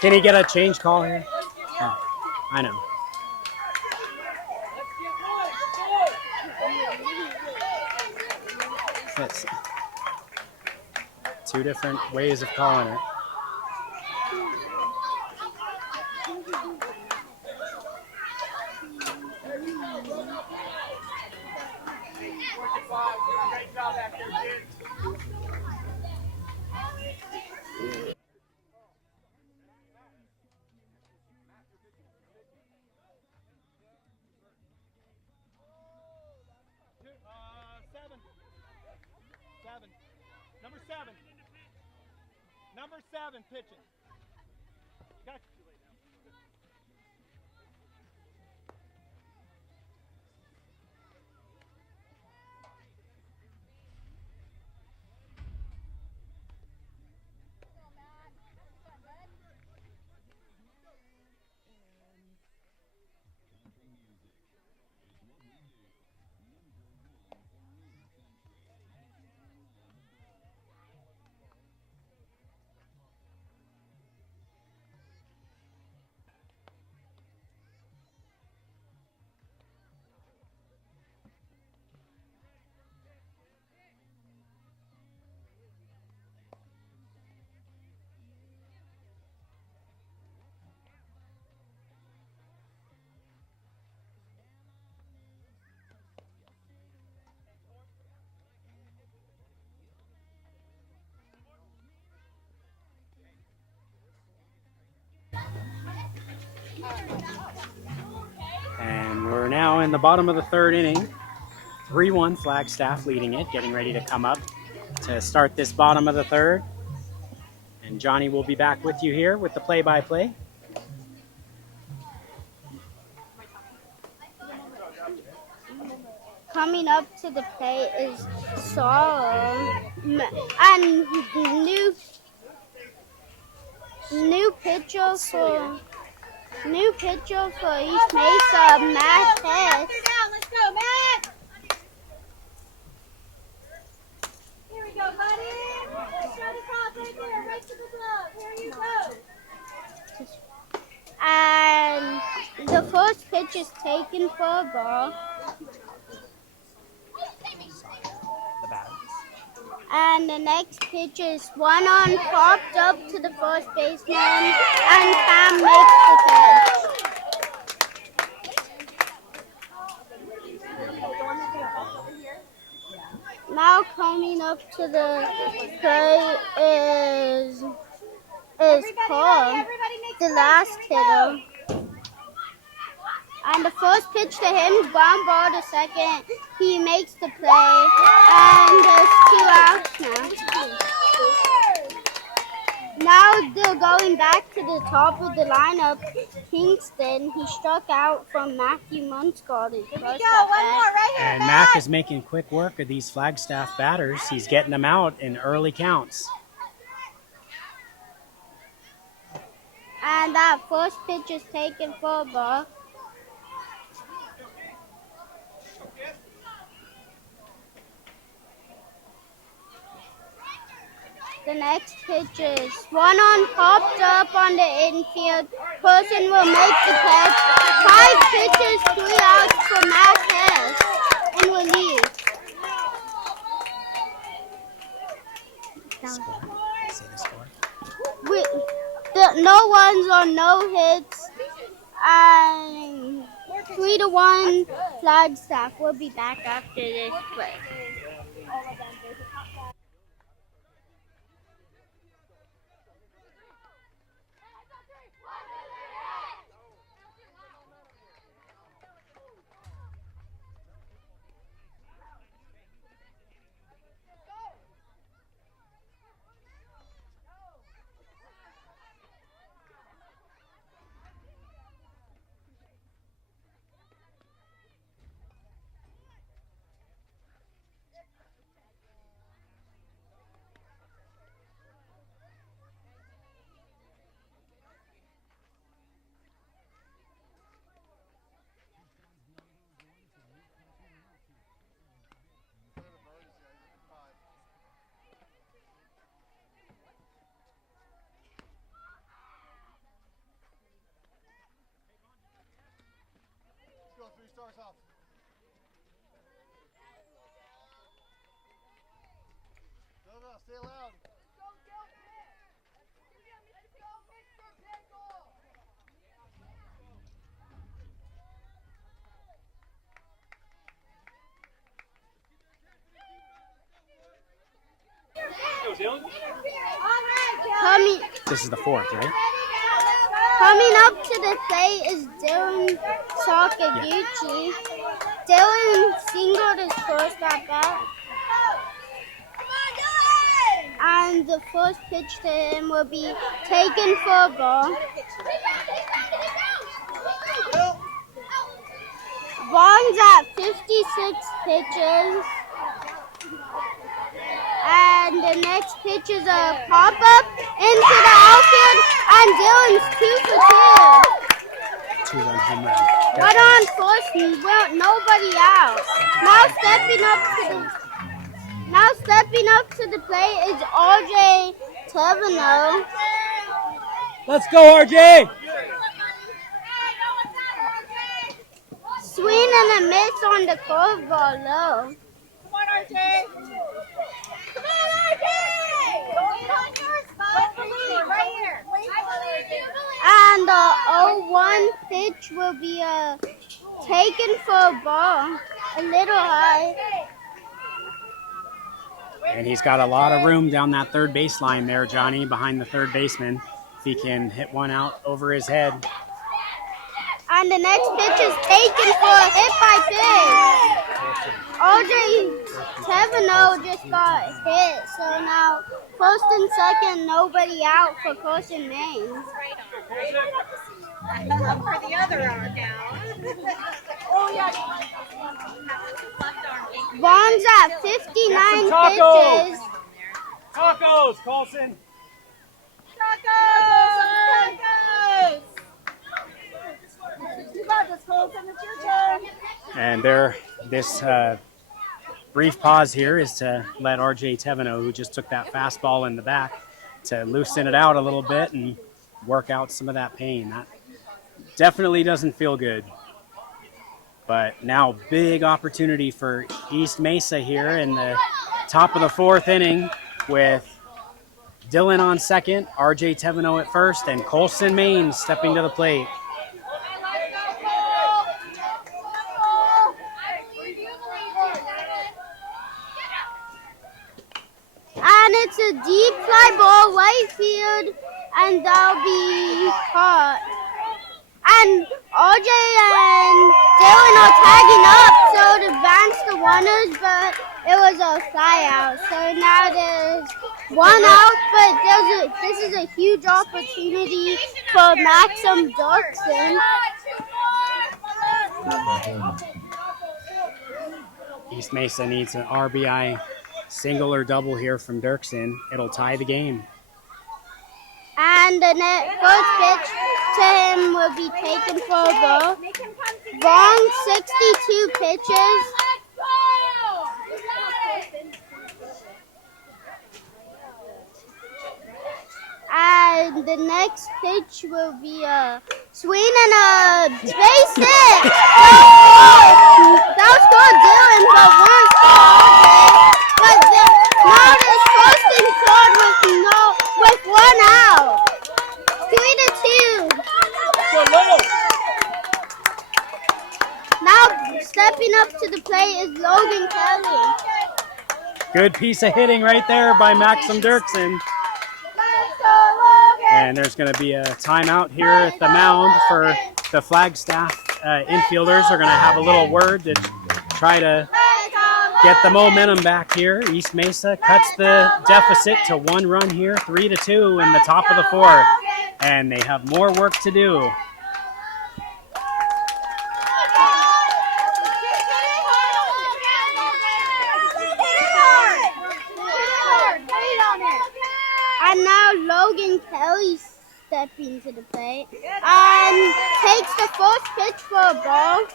Can he get a change call here? Oh, I know. That's two different ways of calling it. Great job back there, kid. Seven. Number seven. Number 7 pitching. Got you. And we're now in the bottom of the third inning. 3-1 Flagstaff leading it, getting ready to come up to start this bottom of the third. And Johnny will be back with you here with the play-by-play. Coming up to the plate is Sorrow. And new pitcher for East Mesa, Matt Hess. Let's go, Matt. pitch is taken for a ball. The bat. And the next pitch is swung on, popped up to the first baseman, and Cam makes the catch. Now coming up to the plate is Paul, the last hitter. And the first pitch to him, ground ball to second. He makes the play, and there's 2 outs now. Now they're going back to the top of the lineup. Kingston, he struck out from Matthew Munscott. And Mac is making quick work of these Flagstaff batters. He's getting them out in early counts. And that first pitch is taken for a ball. The next pitch is swung on, popped up on the infield. Person will make the catch. 5 pitches, 3 outs for Matt Hess in relief. Say the score. No runs or no hits. And 3-1 Flagstaff. We'll be back after this play. Stay loud. This is the 4th, right? Coming up to the plate is Dylan Sakaguchi. Dylan singled his first at bat. And the first pitch to him will be taken for a ball. Vaughn's at 56 pitches. And the next pitch is a pop-up into the outfield, and Dylan's 2 for 2. 2-run home run. But on first, nobody out. Now stepping up to the plate is RJ Tevino. Let's go, RJ! Swing and a miss on the curveball low. Come on, RJ! Come on, RJ! Going on your spot, right here. And the 0-1 pitch will be taken for a ball, a little high. And he's got a lot of room down that third baseline there, Johnny, behind the third baseman. If he can hit one out over his head. And the next pitch is taken for a hit by pitch. RJ Tevino just got hit, so now first and second, nobody out for Carson Maine. Look for the other arm now. Oh, yeah. Vaughn's at 59 Tacos. pitches. Tacos, Colson. Tacos! You got this, Colson. It's your turn. And this brief pause here is to let RJ Tevino, who just took that fastball in the back, to loosen it out a little bit and work out some of that pain. That definitely doesn't feel good. But now big opportunity for East Mesa here in the top of the fourth inning with Dylan on second, RJ Teveno at first, and Colson Maines stepping to the plate. And it's a deep fly ball, right field, and that'll be caught. And RJ and Dylan are tagging up, so to advance the runners, but it was a fly out. So now there's one out, but this is a huge opportunity for Maxim Dirksen. East Mesa needs an RBI single or double here from Dirksen. It'll tie the game. And the first pitch to him will be taken for a ball. Long 62 pitches. And the next pitch will be a swing and a base hit. That was for Dylan, but one for But now there's first and third with one out. 3-2. Now stepping up to the plate is Logan Kelly. Good piece of hitting right there by Maxim Dirksen. And there's going to be a timeout here at the mound for the Flagstaff infielders. Are going to have a little word to try to get the momentum back here. East Mesa cuts the deficit to 1 run here, 3-2 in the top of the fourth. And they have more work to do. And now Logan Kelly stepping to the plate and takes the first pitch for a ball.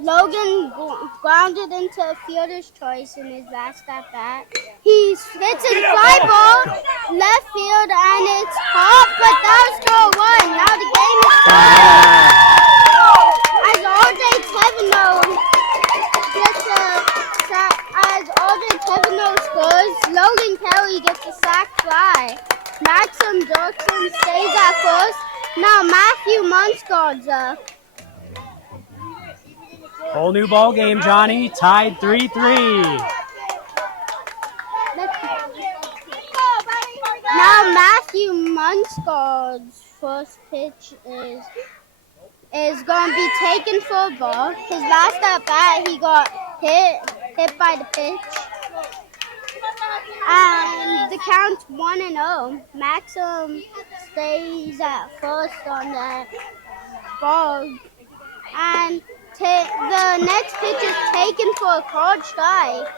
Logan grounded into a fielder's choice in his last at bat. He hits his fly ball left field and it's hot, but that was for a run. Now the game is tied. As RJ Teveno gets as RJ Teveno scores, Logan Kelly gets a sac fly. Maxim Dirksen stays at first. Now Matthew Munskard's up. Whole new ball game, Johnny. Tied 3-3. Now Matthew Munskard's first pitch is going to be taken for a ball. His last at bat, he got hit by the pitch. And the count's 1-0. Maxim stays at first on that ball. And the next pitch is taken for a called strike.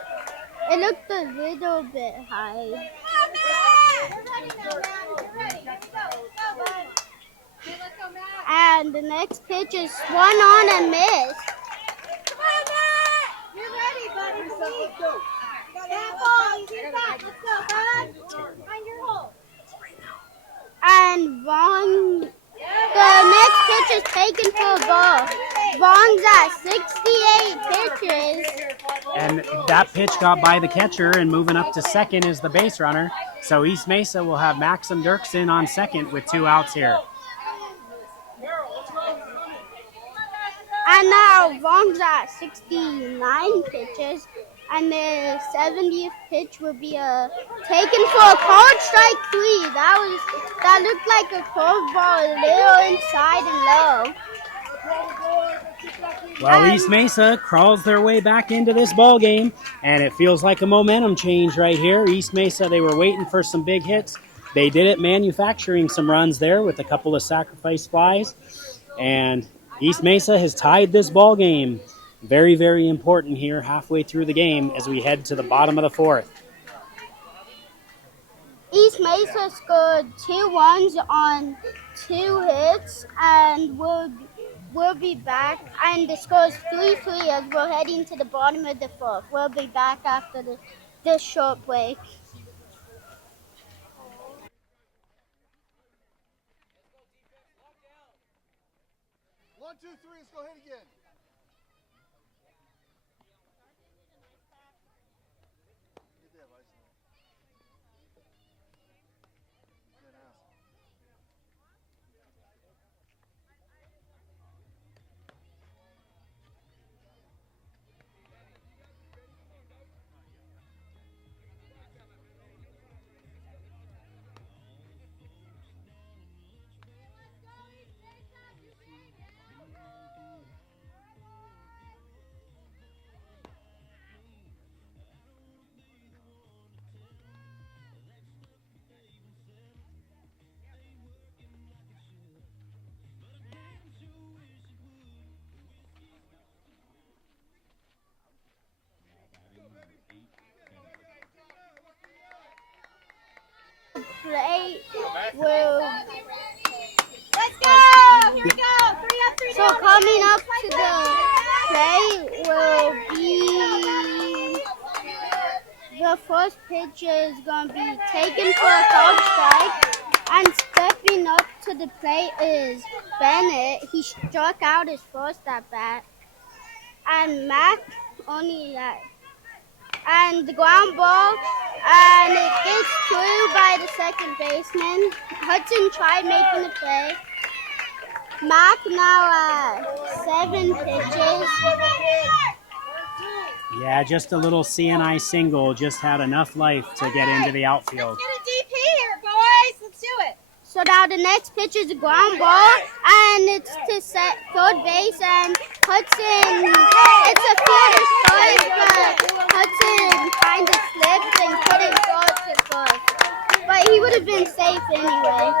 It looked a little bit high. And the next pitch is swung on and missed. You're ready, buddy. Let's go. Let's go, bud. Find your hole. And the next pitch is taken for a ball. Vong's at 68 pitches. And that pitch got by the catcher, and moving up to second is the base runner. So East Mesa will have Maxim Dirksen on second with 2 outs here. And now Vong's at 69 pitches. And the 70th pitch will be taken for a called strike 3. That looked like a curveball, a little inside and low. Well, East Mesa crawls their way back into this ball game, and it feels like a momentum change right here. East Mesa, they were waiting for some big hits. They did it manufacturing some runs there with a couple of sacrifice flies, and East Mesa has tied this ball game. Very, very important here halfway through the game as we head to the bottom of the fourth. East Mesa scored 2 runs on 2 hits, and we'll be back. And the score is 3-3 as we're heading to the bottom of the fourth. We'll be back after this short break. 1, 2, 3. Let's go hit again. Get that right now. Good ass. Play will. Let's go! Here we go! 3 up, 3 So down. coming up to the play will be the first pitch is gonna be taken for a third strike, and stepping up to the plate is Bennett. He struck out his first at bat, and Mac only and the ground ball, and it gets through by the second baseman. Hudson tried making the play. Mac now at 7 pitches. Yeah, just a little CNI single just had enough life to get into the outfield. Let's get a DP here, boys. Let's do it. So now the next pitch is a ground ball, and it's to set third base, and Hudson, it's a fielder's choice, but Hudson kind of slipped and couldn't throw it to first. But he would have been safe anyway.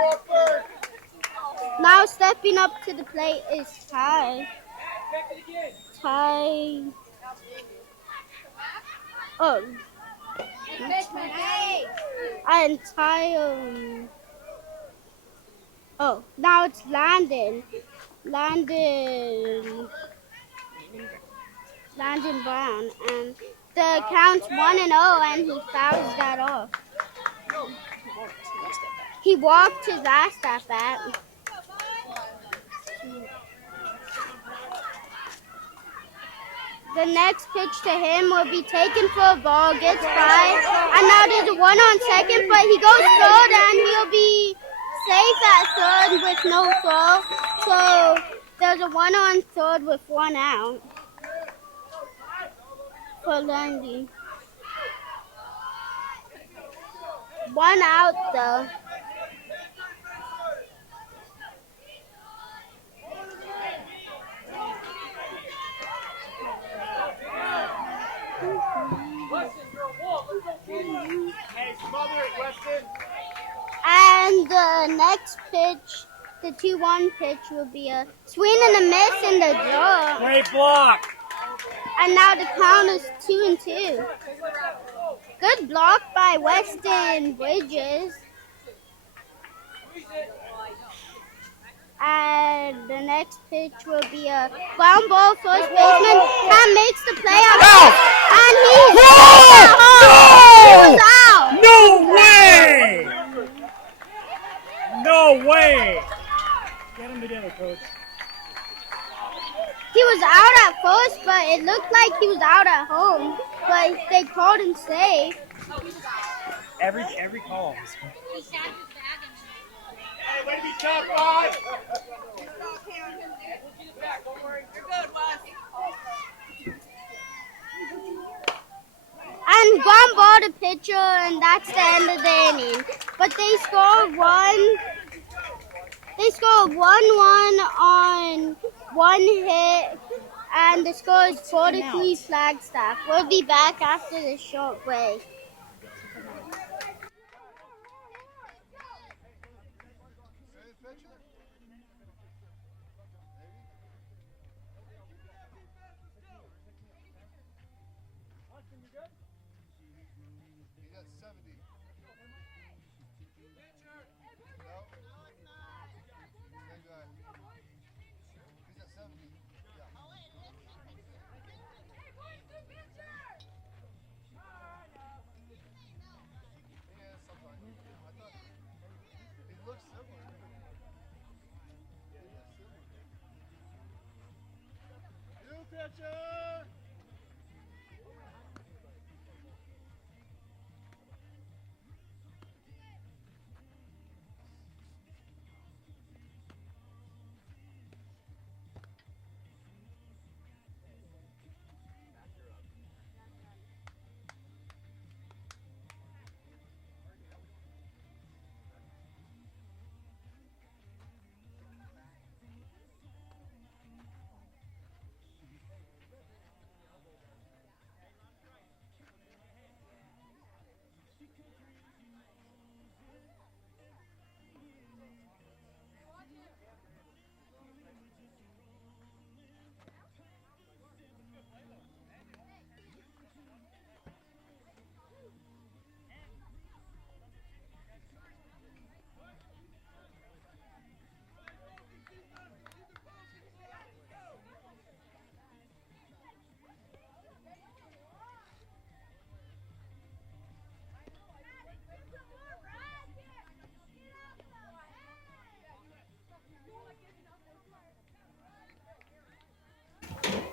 Now stepping up to the plate is Ty. Oh. And Ty, oh, now it's Landon Brown, and the count's 1-0, and he fouls that off. He walked his last at bat. The next pitch to him will be taken for a ball, gets by, and now there's a 1 on second, but he goes third, and he'll be safe at third with no throw. So there's a 1 on third with 1 out for Lundy. 1 out though. And the next pitch, the 2-1 pitch, will be a swing and a miss in the draw. Great block. And now the count is 2-2. Good block by Weston Bridges. And the next pitch will be a ground ball. First baseman Cam makes the play out, and he's out. No way! No way! Get him together, coach. He was out at first, but it looked like he was out at home. But they called him safe. Every call. Hey, way to be tough, guys. And ground ball to pitcher, and that's the end of the inning. But they scored 1-1 on 1 hit, and the score is 4-3 Flagstaff. We'll be back after this short break. He's at 70. No. Same guy. He's at 70. Yeah. Yeah, sometimes. I thought he looks similar. He looks similar.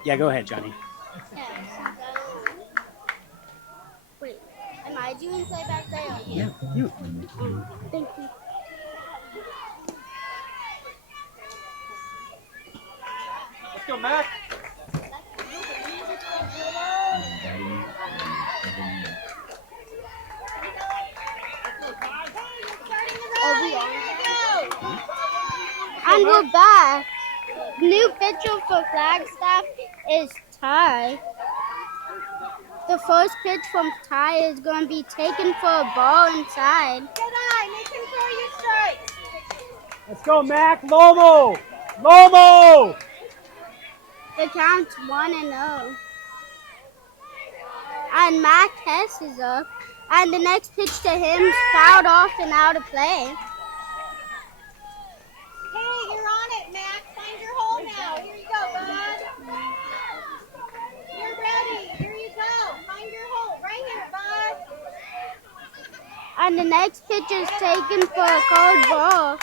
Yeah, go ahead, Johnny. Yes. Wait, am I doing playback there or you? You. Thank you. Let's go, Mac. And we're back. New pitcher for Flagstaff is Ty. The first pitch from Ty is going to be taken for a ball inside. Let's go, Mac. Lomo. Lomo. The count's 1-0. And Matt Hess is up. And the next pitch to him is fouled off and out of play. Hey, you're on it, Max. Find your hole now. Here you go, bud. You're ready. Here you go. Find your hole. Right here, bud. And the next pitch is taken for a cold ball.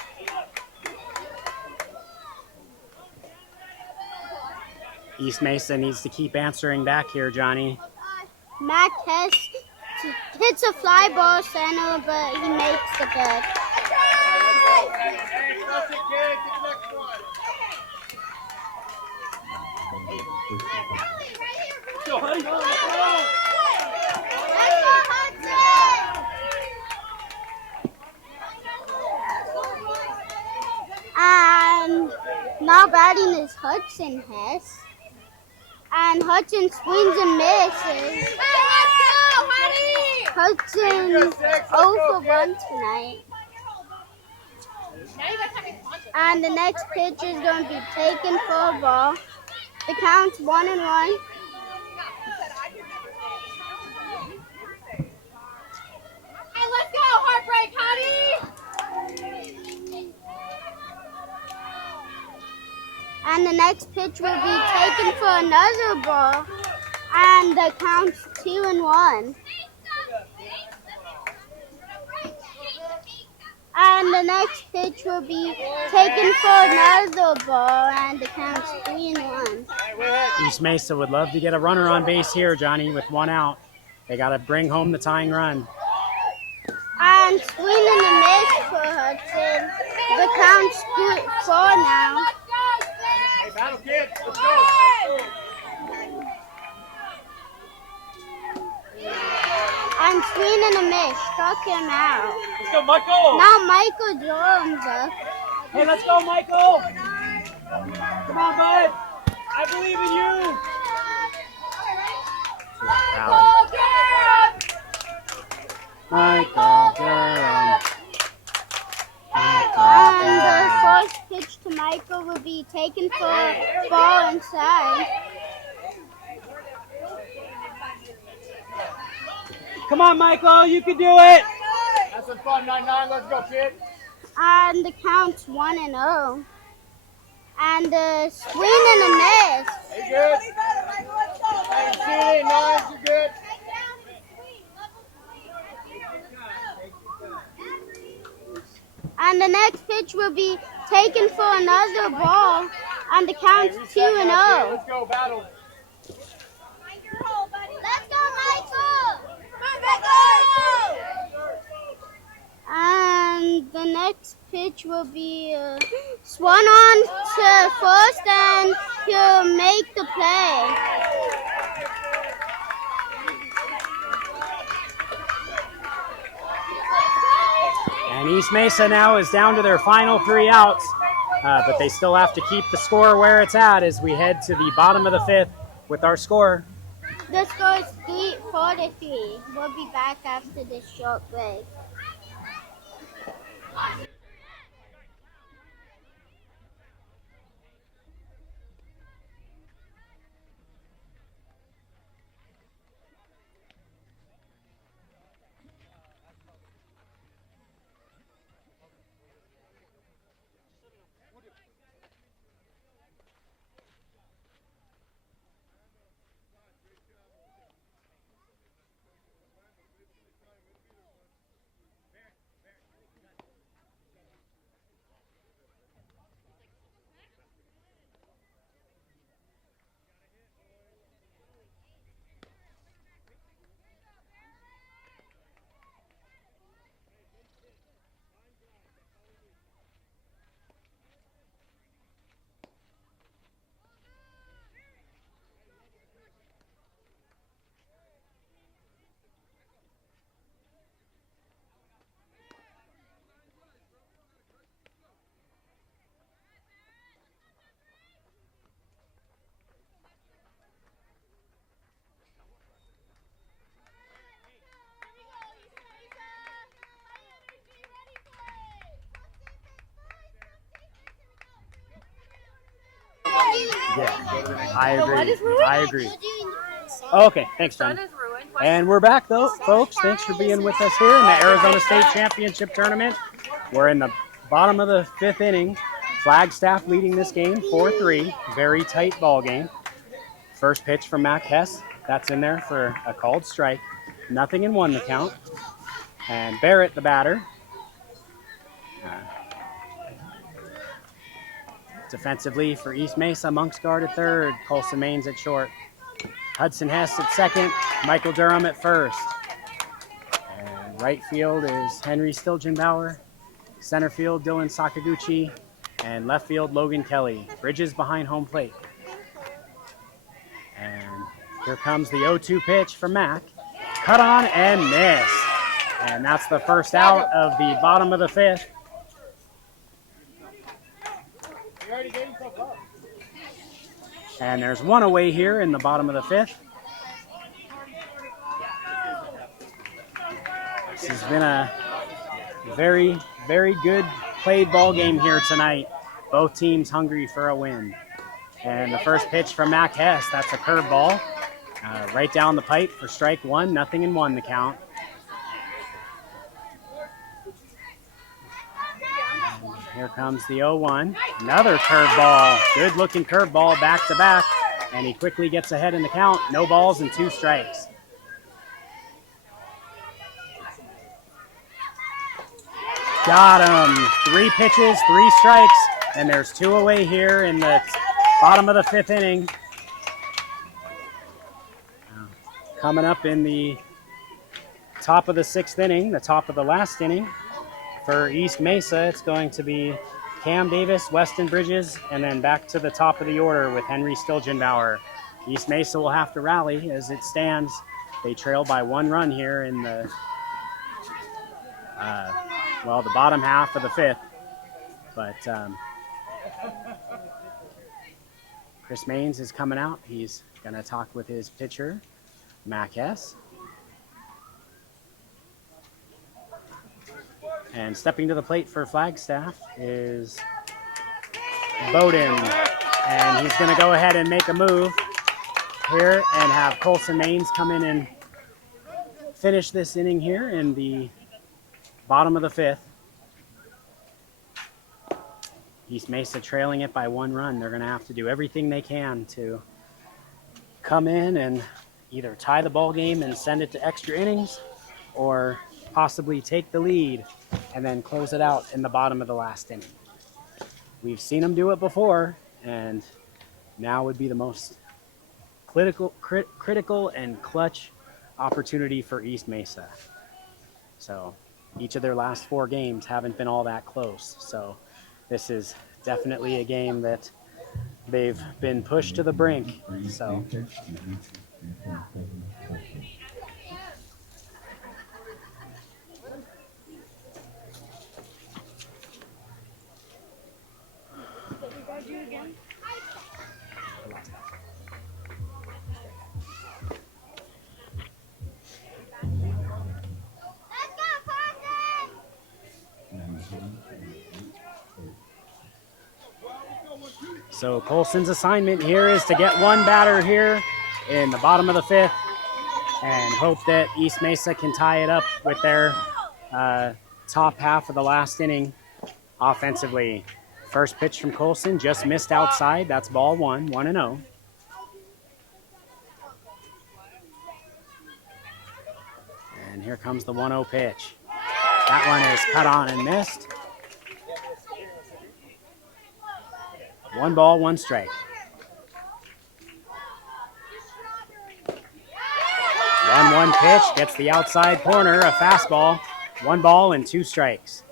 East Mesa needs to keep answering back here, Johnny. Matt Hess hits a fly ball center, but he makes the catch. That's it, kid. Get the next one. Go, honey. Go. Let's go, Hudson! And now batting is Hudson Hess. And Hudson swings and misses. Hey, let's go, honey! Hudson 0 for 1 tonight. And the next pitch is going to be taken for a ball. The count's 1-1. Hey, let's go, heartbreak, honey! And the next pitch will be taken for another ball. And the count's 2-1. And the next pitch will be taken for another ball. And the count's 3-1. East Mesa would love to get a runner on base here, Johnny, with one out. They got to bring home the tying run. And swing and a miss for Hudson. The count's 4 now. Hey, battle kid. Let's go. And swing and a miss. Struck him out. Let's go, Michael. Now Michael Durham's up. Hey, let's go, Michael. Come on, bud. I believe in you. Michael Durham. And the first pitch to Michael will be taken for a ball inside. Come on, Michael. You can do it. Have some fun, 9-9. Let's go, kid. And the count's 1-0. And the swing and a miss. Hey, good. Hey, see, nines, you good? And the next pitch will be taken for another ball. And the count's 2-0. Let's go, battle. Find your hole, buddy. Let's go, Michael! Michael! And the next pitch will be swung on to first, and he'll make the play. And East Mesa now is down to their final 3 outs, but they still have to keep the score where it's at as we head to the bottom of the 5th with our score. The score is 4-3. We'll be back after this short break. Yeah, I agree. I agree. You're doing Oh, okay, thanks, John. And we're back, though, folks. Thanks for being with us here in the Arizona State Championship Tournament. We're in the bottom of the 5th inning. Flagstaff leading this game 4-3. Very tight ball game. First pitch from Mac Hess. That's in there for a called strike. 0-1 the count. And Barrett, the batter. Defensively for East Mesa, Monksguard at third, Colson Maines at short. Hudson Hess at second, Michael Durham at first. And right field is Henry Stilgenbauer. Center field, Dylan Sakaguchi. And left field, Logan Kelly. Bridges behind home plate. And here comes the 0-2 pitch from Mac. Cut on and miss. And that's the first out of the bottom of the 5th. And there's one away here in the bottom of the 5th. This has been a very, very good played ball game here tonight. Both teams hungry for a win. And the first pitch from Mac Hess, that's a curveball. Right down the pipe for strike one, 0-1 the count. Here comes the 0-1. Another curveball. Good looking curveball back to back. And he quickly gets ahead in the count. No balls and 2 strikes. Got him. 3 pitches, 3 strikes. And there's 2 away here in the bottom of the 5th inning. Coming up in the top of the 6th inning, the top of the last inning. For East Mesa, it's going to be Cam Davis, Weston Bridges, and then back to the top of the order with Henry Stilgenbauer. East Mesa will have to rally as it stands. They trail by 1 run here in the, the bottom half of the 5th. But Chris Maines is coming out. He's going to talk with his pitcher, Mac Hess. And stepping to the plate for Flagstaff is Bowden. And he's going to go ahead and make a move here and have Colson Maines come in and finish this inning here in the bottom of the 5th. East Mesa trailing it by 1 run. They're going to have to do everything they can to come in and either tie the ball game and send it to extra innings or possibly take the lead and then close it out in the bottom of the last inning. We've seen them do it before, and now would be the most critical and clutch opportunity for East Mesa. So each of their last 4 games haven't been all that close. So this is definitely a game that they've been pushed to the brink. So So Colson's assignment here is to get 1 batter here in the bottom of the 5th and hope that East Mesa can tie it up with their top half of the last inning offensively. First pitch from Colson just missed outside. That's ball 1, 1-0. And here comes the 1-0 pitch. That one is cut on and missed. 1 ball, 1 strike. 1-1 pitch, gets the outside corner, a fastball. 1 ball and 2 strikes.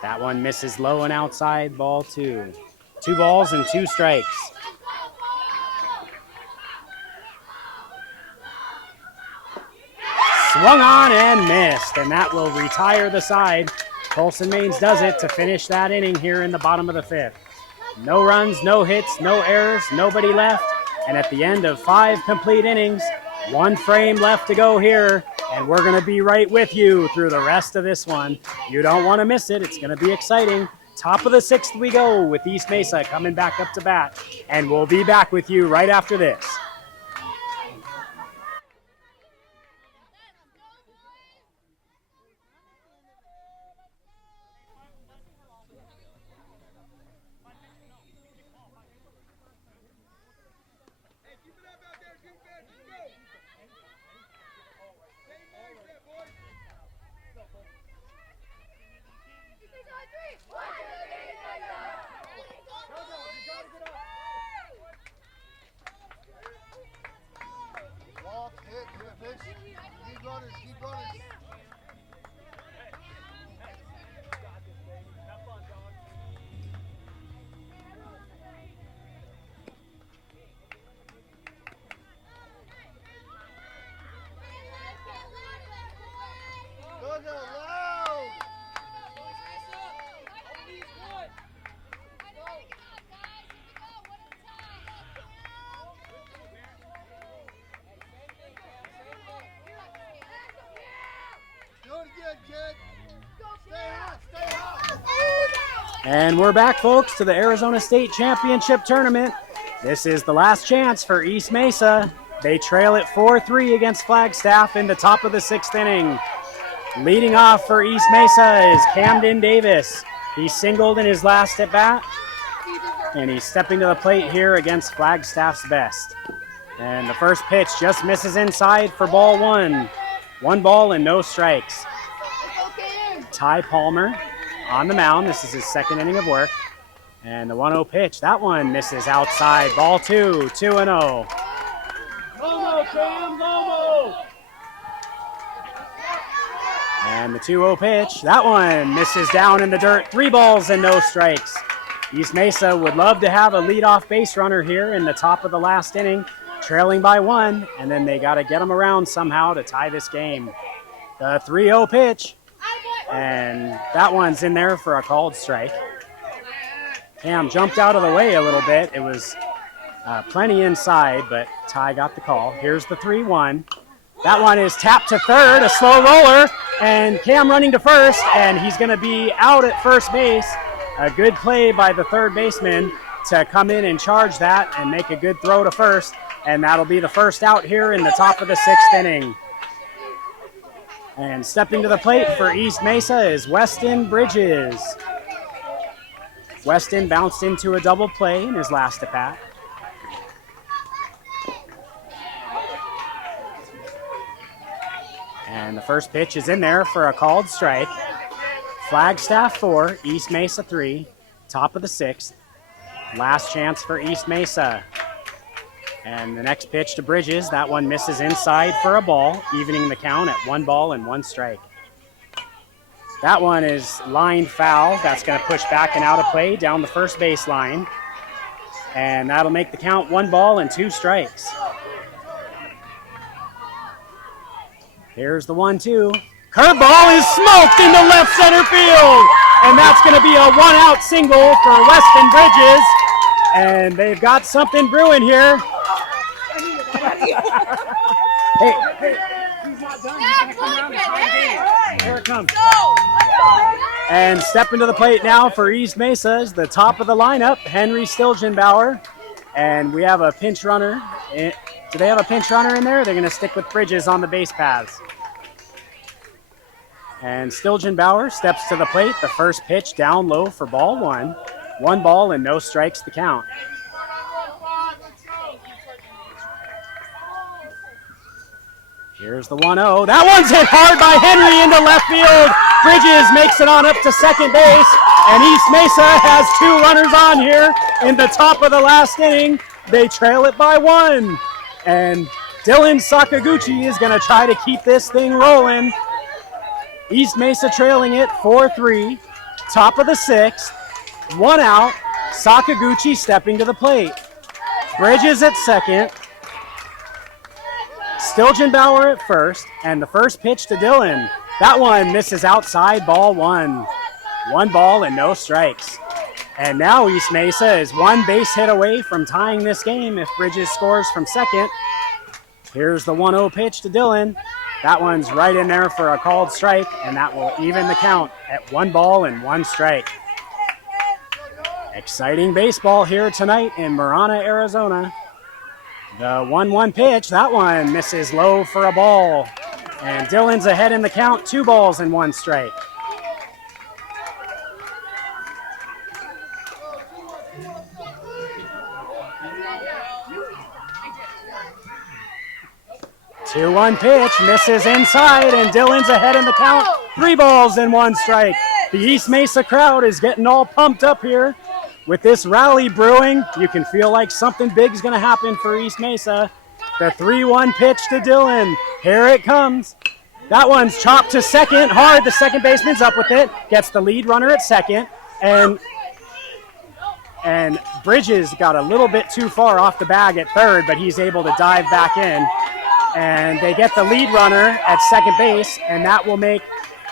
That one misses low and outside, ball 2. 2 balls and 2 strikes. Swung on and missed, and that will retire the side. Colson Maines does it to finish that inning here in the bottom of the 5th. No runs, no hits, no errors, nobody left. And at the end of 5 complete innings, 1 frame left to go here And we're going to be right with you through the rest of this one. You don't want to miss it. It's going to be exciting. Top of the 6th we go with East Mesa coming back up to bat. And we'll be back with you right after this. And we're back, folks, to the Arizona State Championship Tournament. This is the last chance for East Mesa. They trail it 4-3 against Flagstaff in the top of the 6th inning. Leading off for East Mesa is Camden Davis. He singled in his last at bat, and he's stepping to the plate here against Flagstaff's best. And the first pitch just misses inside for ball 1. 1 ball and no strikes. Ty Palmer on the mound. This is his 2nd inning of work. And the 1-0 pitch, that one misses outside. Ball 2, 2-0. Lomo, Cam, Lomo. And the 2-0 pitch, that one misses down in the dirt. 3 balls and no strikes. East Mesa would love to have a leadoff base runner here in the top of the last inning, trailing by 1, and then they got to get them around somehow to tie this game. The 3-0 pitch, and that one's in there for a called strike. Cam jumped out of the way a little bit. It was plenty inside, but Ty got the call. Here's the 3-1. That one is tapped to third, a slow roller, and Cam running to first, and he's going to be out at first base. A good play by the third baseman to come in and charge that and make a good throw to first, and that'll be the first out here in the top of the 6th inning. And stepping to the plate for East Mesa is Weston Bridges. Weston bounced into a double play in his last at-bat. And the first pitch is in there for a called strike. Flagstaff 4, East Mesa 3, top of the 6th. Last chance for East Mesa. And the next pitch to Bridges, that one misses inside for a ball, evening the count at 1 ball and 1 strike. That one is lined foul. That's going to push back and out of play down the first base line. And that'll make the count 1 ball and 2 strikes. Here's the 1-2. Curveball is smoked into left center field. And that's going to be a 1-out single for Weston Bridges. And they've got something brewing here. Hey. He's not done. He's come around and try again. Here it comes. And stepping to the plate now for East Mesa is the top of the lineup, Henry Stilgenbauer. And we have a pinch runner. Do they have a pinch runner in there? They're going to stick with Bridges on the base paths. And Stilgenbauer steps to the plate. The first pitch down low for ball 1. 1 ball and no strikes to count. Here's the 1-0. That one's hit hard by Henry into left field. Bridges makes it on up to second base. And East Mesa has 2 runners on here in the top of the last inning. They trail it by 1. And Dylan Sakaguchi is going to try to keep this thing rolling. East Mesa trailing it 4-3. Top of the 6th. 1 out. Sakaguchi stepping to the plate. Bridges at second. Stilgenbauer at first, and the first pitch to Dylan. That one misses outside, ball 1. 1 ball and no strikes. And now East Mesa is 1 base hit away from tying this game if Bridges scores from second. Here's the 1-0 pitch to Dylan. That one's right in there for a called strike, and that will even the count at 1 ball and 1 strike. Exciting baseball here tonight in Marana, Arizona. The 1-1 pitch, that one misses low for a ball. And Dillon's ahead in the count, 2 balls and 1 strike. Two 1 pitch, misses inside, and Dillon's ahead in the count, 3 balls and 1 strike. The East Mesa crowd is getting all pumped up here. With this rally brewing, you can feel like something big's going to happen for East Mesa. The 3-1 pitch to Dillon. Here it comes. That one's chopped to second hard. The second baseman's up with it. Gets the lead runner at second. And Bridges got a little bit too far off the bag at third, but he's able to dive back in. And they get the lead runner at second base, and that will make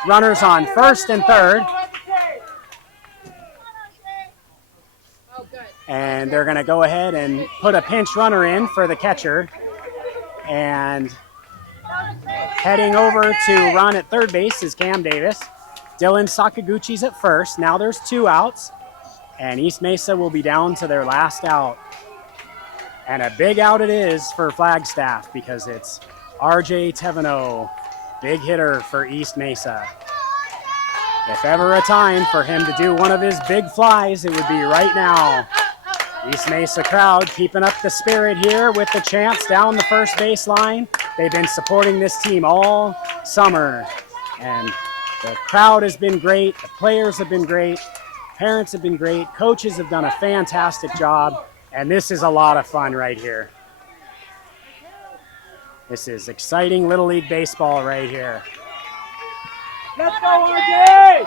runners on first and third. And they're going to go ahead and put a pinch runner in for the catcher. And heading over to run at third base is Cam Davis. Dylan Sakaguchi's at first. Now there's 2 outs. And East Mesa will be down to their last out. And a big out it is for Flagstaff because it's RJ Teveno, big hitter for East Mesa. If ever a time for him to do one of his big flies, it would be right now. East Mesa crowd keeping up the spirit here with the chants down the first baseline. They've been supporting this team all summer. And the crowd has been great. The players have been great. Parents have been great. Coaches have done a fantastic job. And this is a lot of fun right here. This is exciting Little League baseball right here. Let's go, RJ!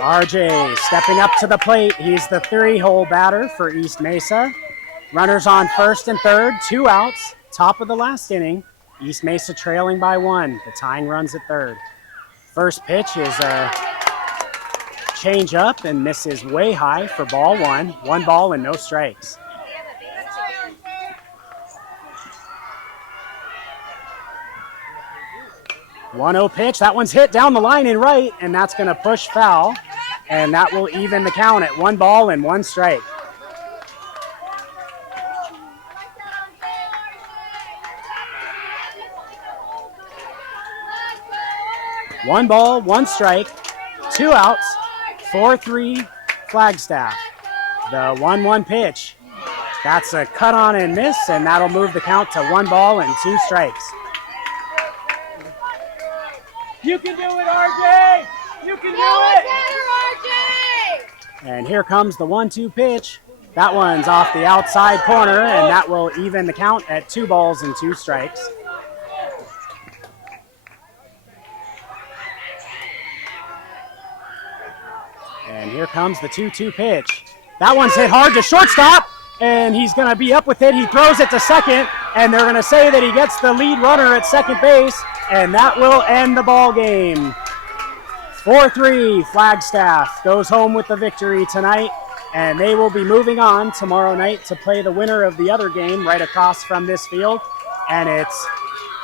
RJ stepping up to the plate. He's the 3-hole batter for East Mesa. Runners on first and third, 2 outs. Top of the last inning. East Mesa trailing by 1. The tying runs at third. First pitch is a change up and misses way high for ball 1. 1 ball and no strikes. One-oh pitch. That one's hit down the line and right, and that's going to push foul. And that will even the count at 1 ball and 1 strike. One ball, 1 strike, 2 outs, 4-3 Flagstaff. The 1-1 pitch. That's a cut on and miss, and that'll move the count to 1 ball and 2 strikes. You can do it, RJ! You can do it! And here comes the 1-2 pitch. That one's off the outside corner, and that will even the count at 2 balls and 2 strikes. And here comes the 2-2 pitch. That one's hit hard to shortstop, and he's going to be up with it. He throws it to second, and they're going to say that he gets the lead runner at second base, and that will end the ball game. 4-3 Flagstaff goes home with the victory tonight, and they will be moving on tomorrow night to play the winner of the other game right across from this field, and it's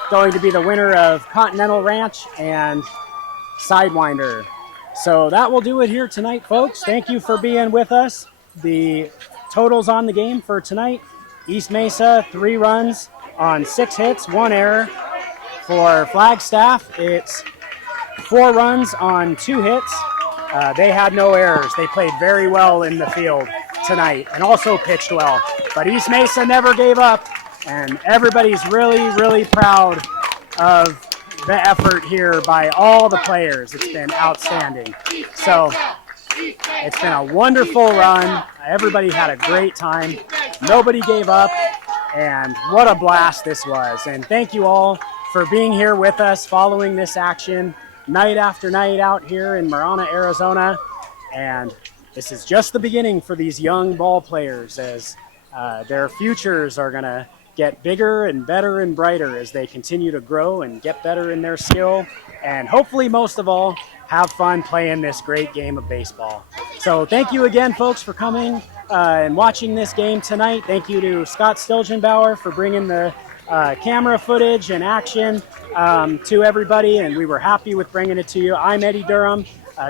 going to be the winner of Continental Ranch and Sidewinder. So that will do it here tonight, folks. Thank you for being with us. The totals on the game for tonight: East Mesa 3 runs on 6 hits, 1 error. For Flagstaff, it's 4 runs on 2 hits. They had no errors. They played very well in the field tonight and also pitched well. But East Mesa never gave up, and everybody's really, really proud of the effort here by all the players. It's been outstanding. So it's been a wonderful run. Everybody had a great time. Nobody gave up, and what a blast this was. And thank you all for being here with us following this action night after night out here in Marana, Arizona. And this is just the beginning for these young ball players, as their futures are going to get bigger and better and brighter as they continue to grow and get better in their skill, and hopefully most of all have fun playing this great game of baseball. So thank you again, folks, for coming. and watching this game tonight. Thank you to Scott Stilgenbauer for bringing the camera footage and action to everybody, and we were happy with bringing it to you. I'm Eddie Durham,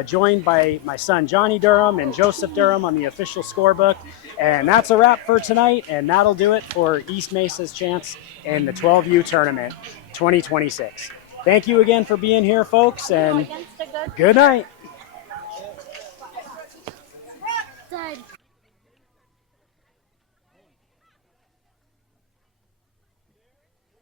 joined by my son Johnny Durham and Joseph Durham on the official scorebook. And that's a wrap for tonight, and that'll do it for East Mesa's chance in the 12U tournament 2026. Thank you again for being here, folks, and good night. Dad.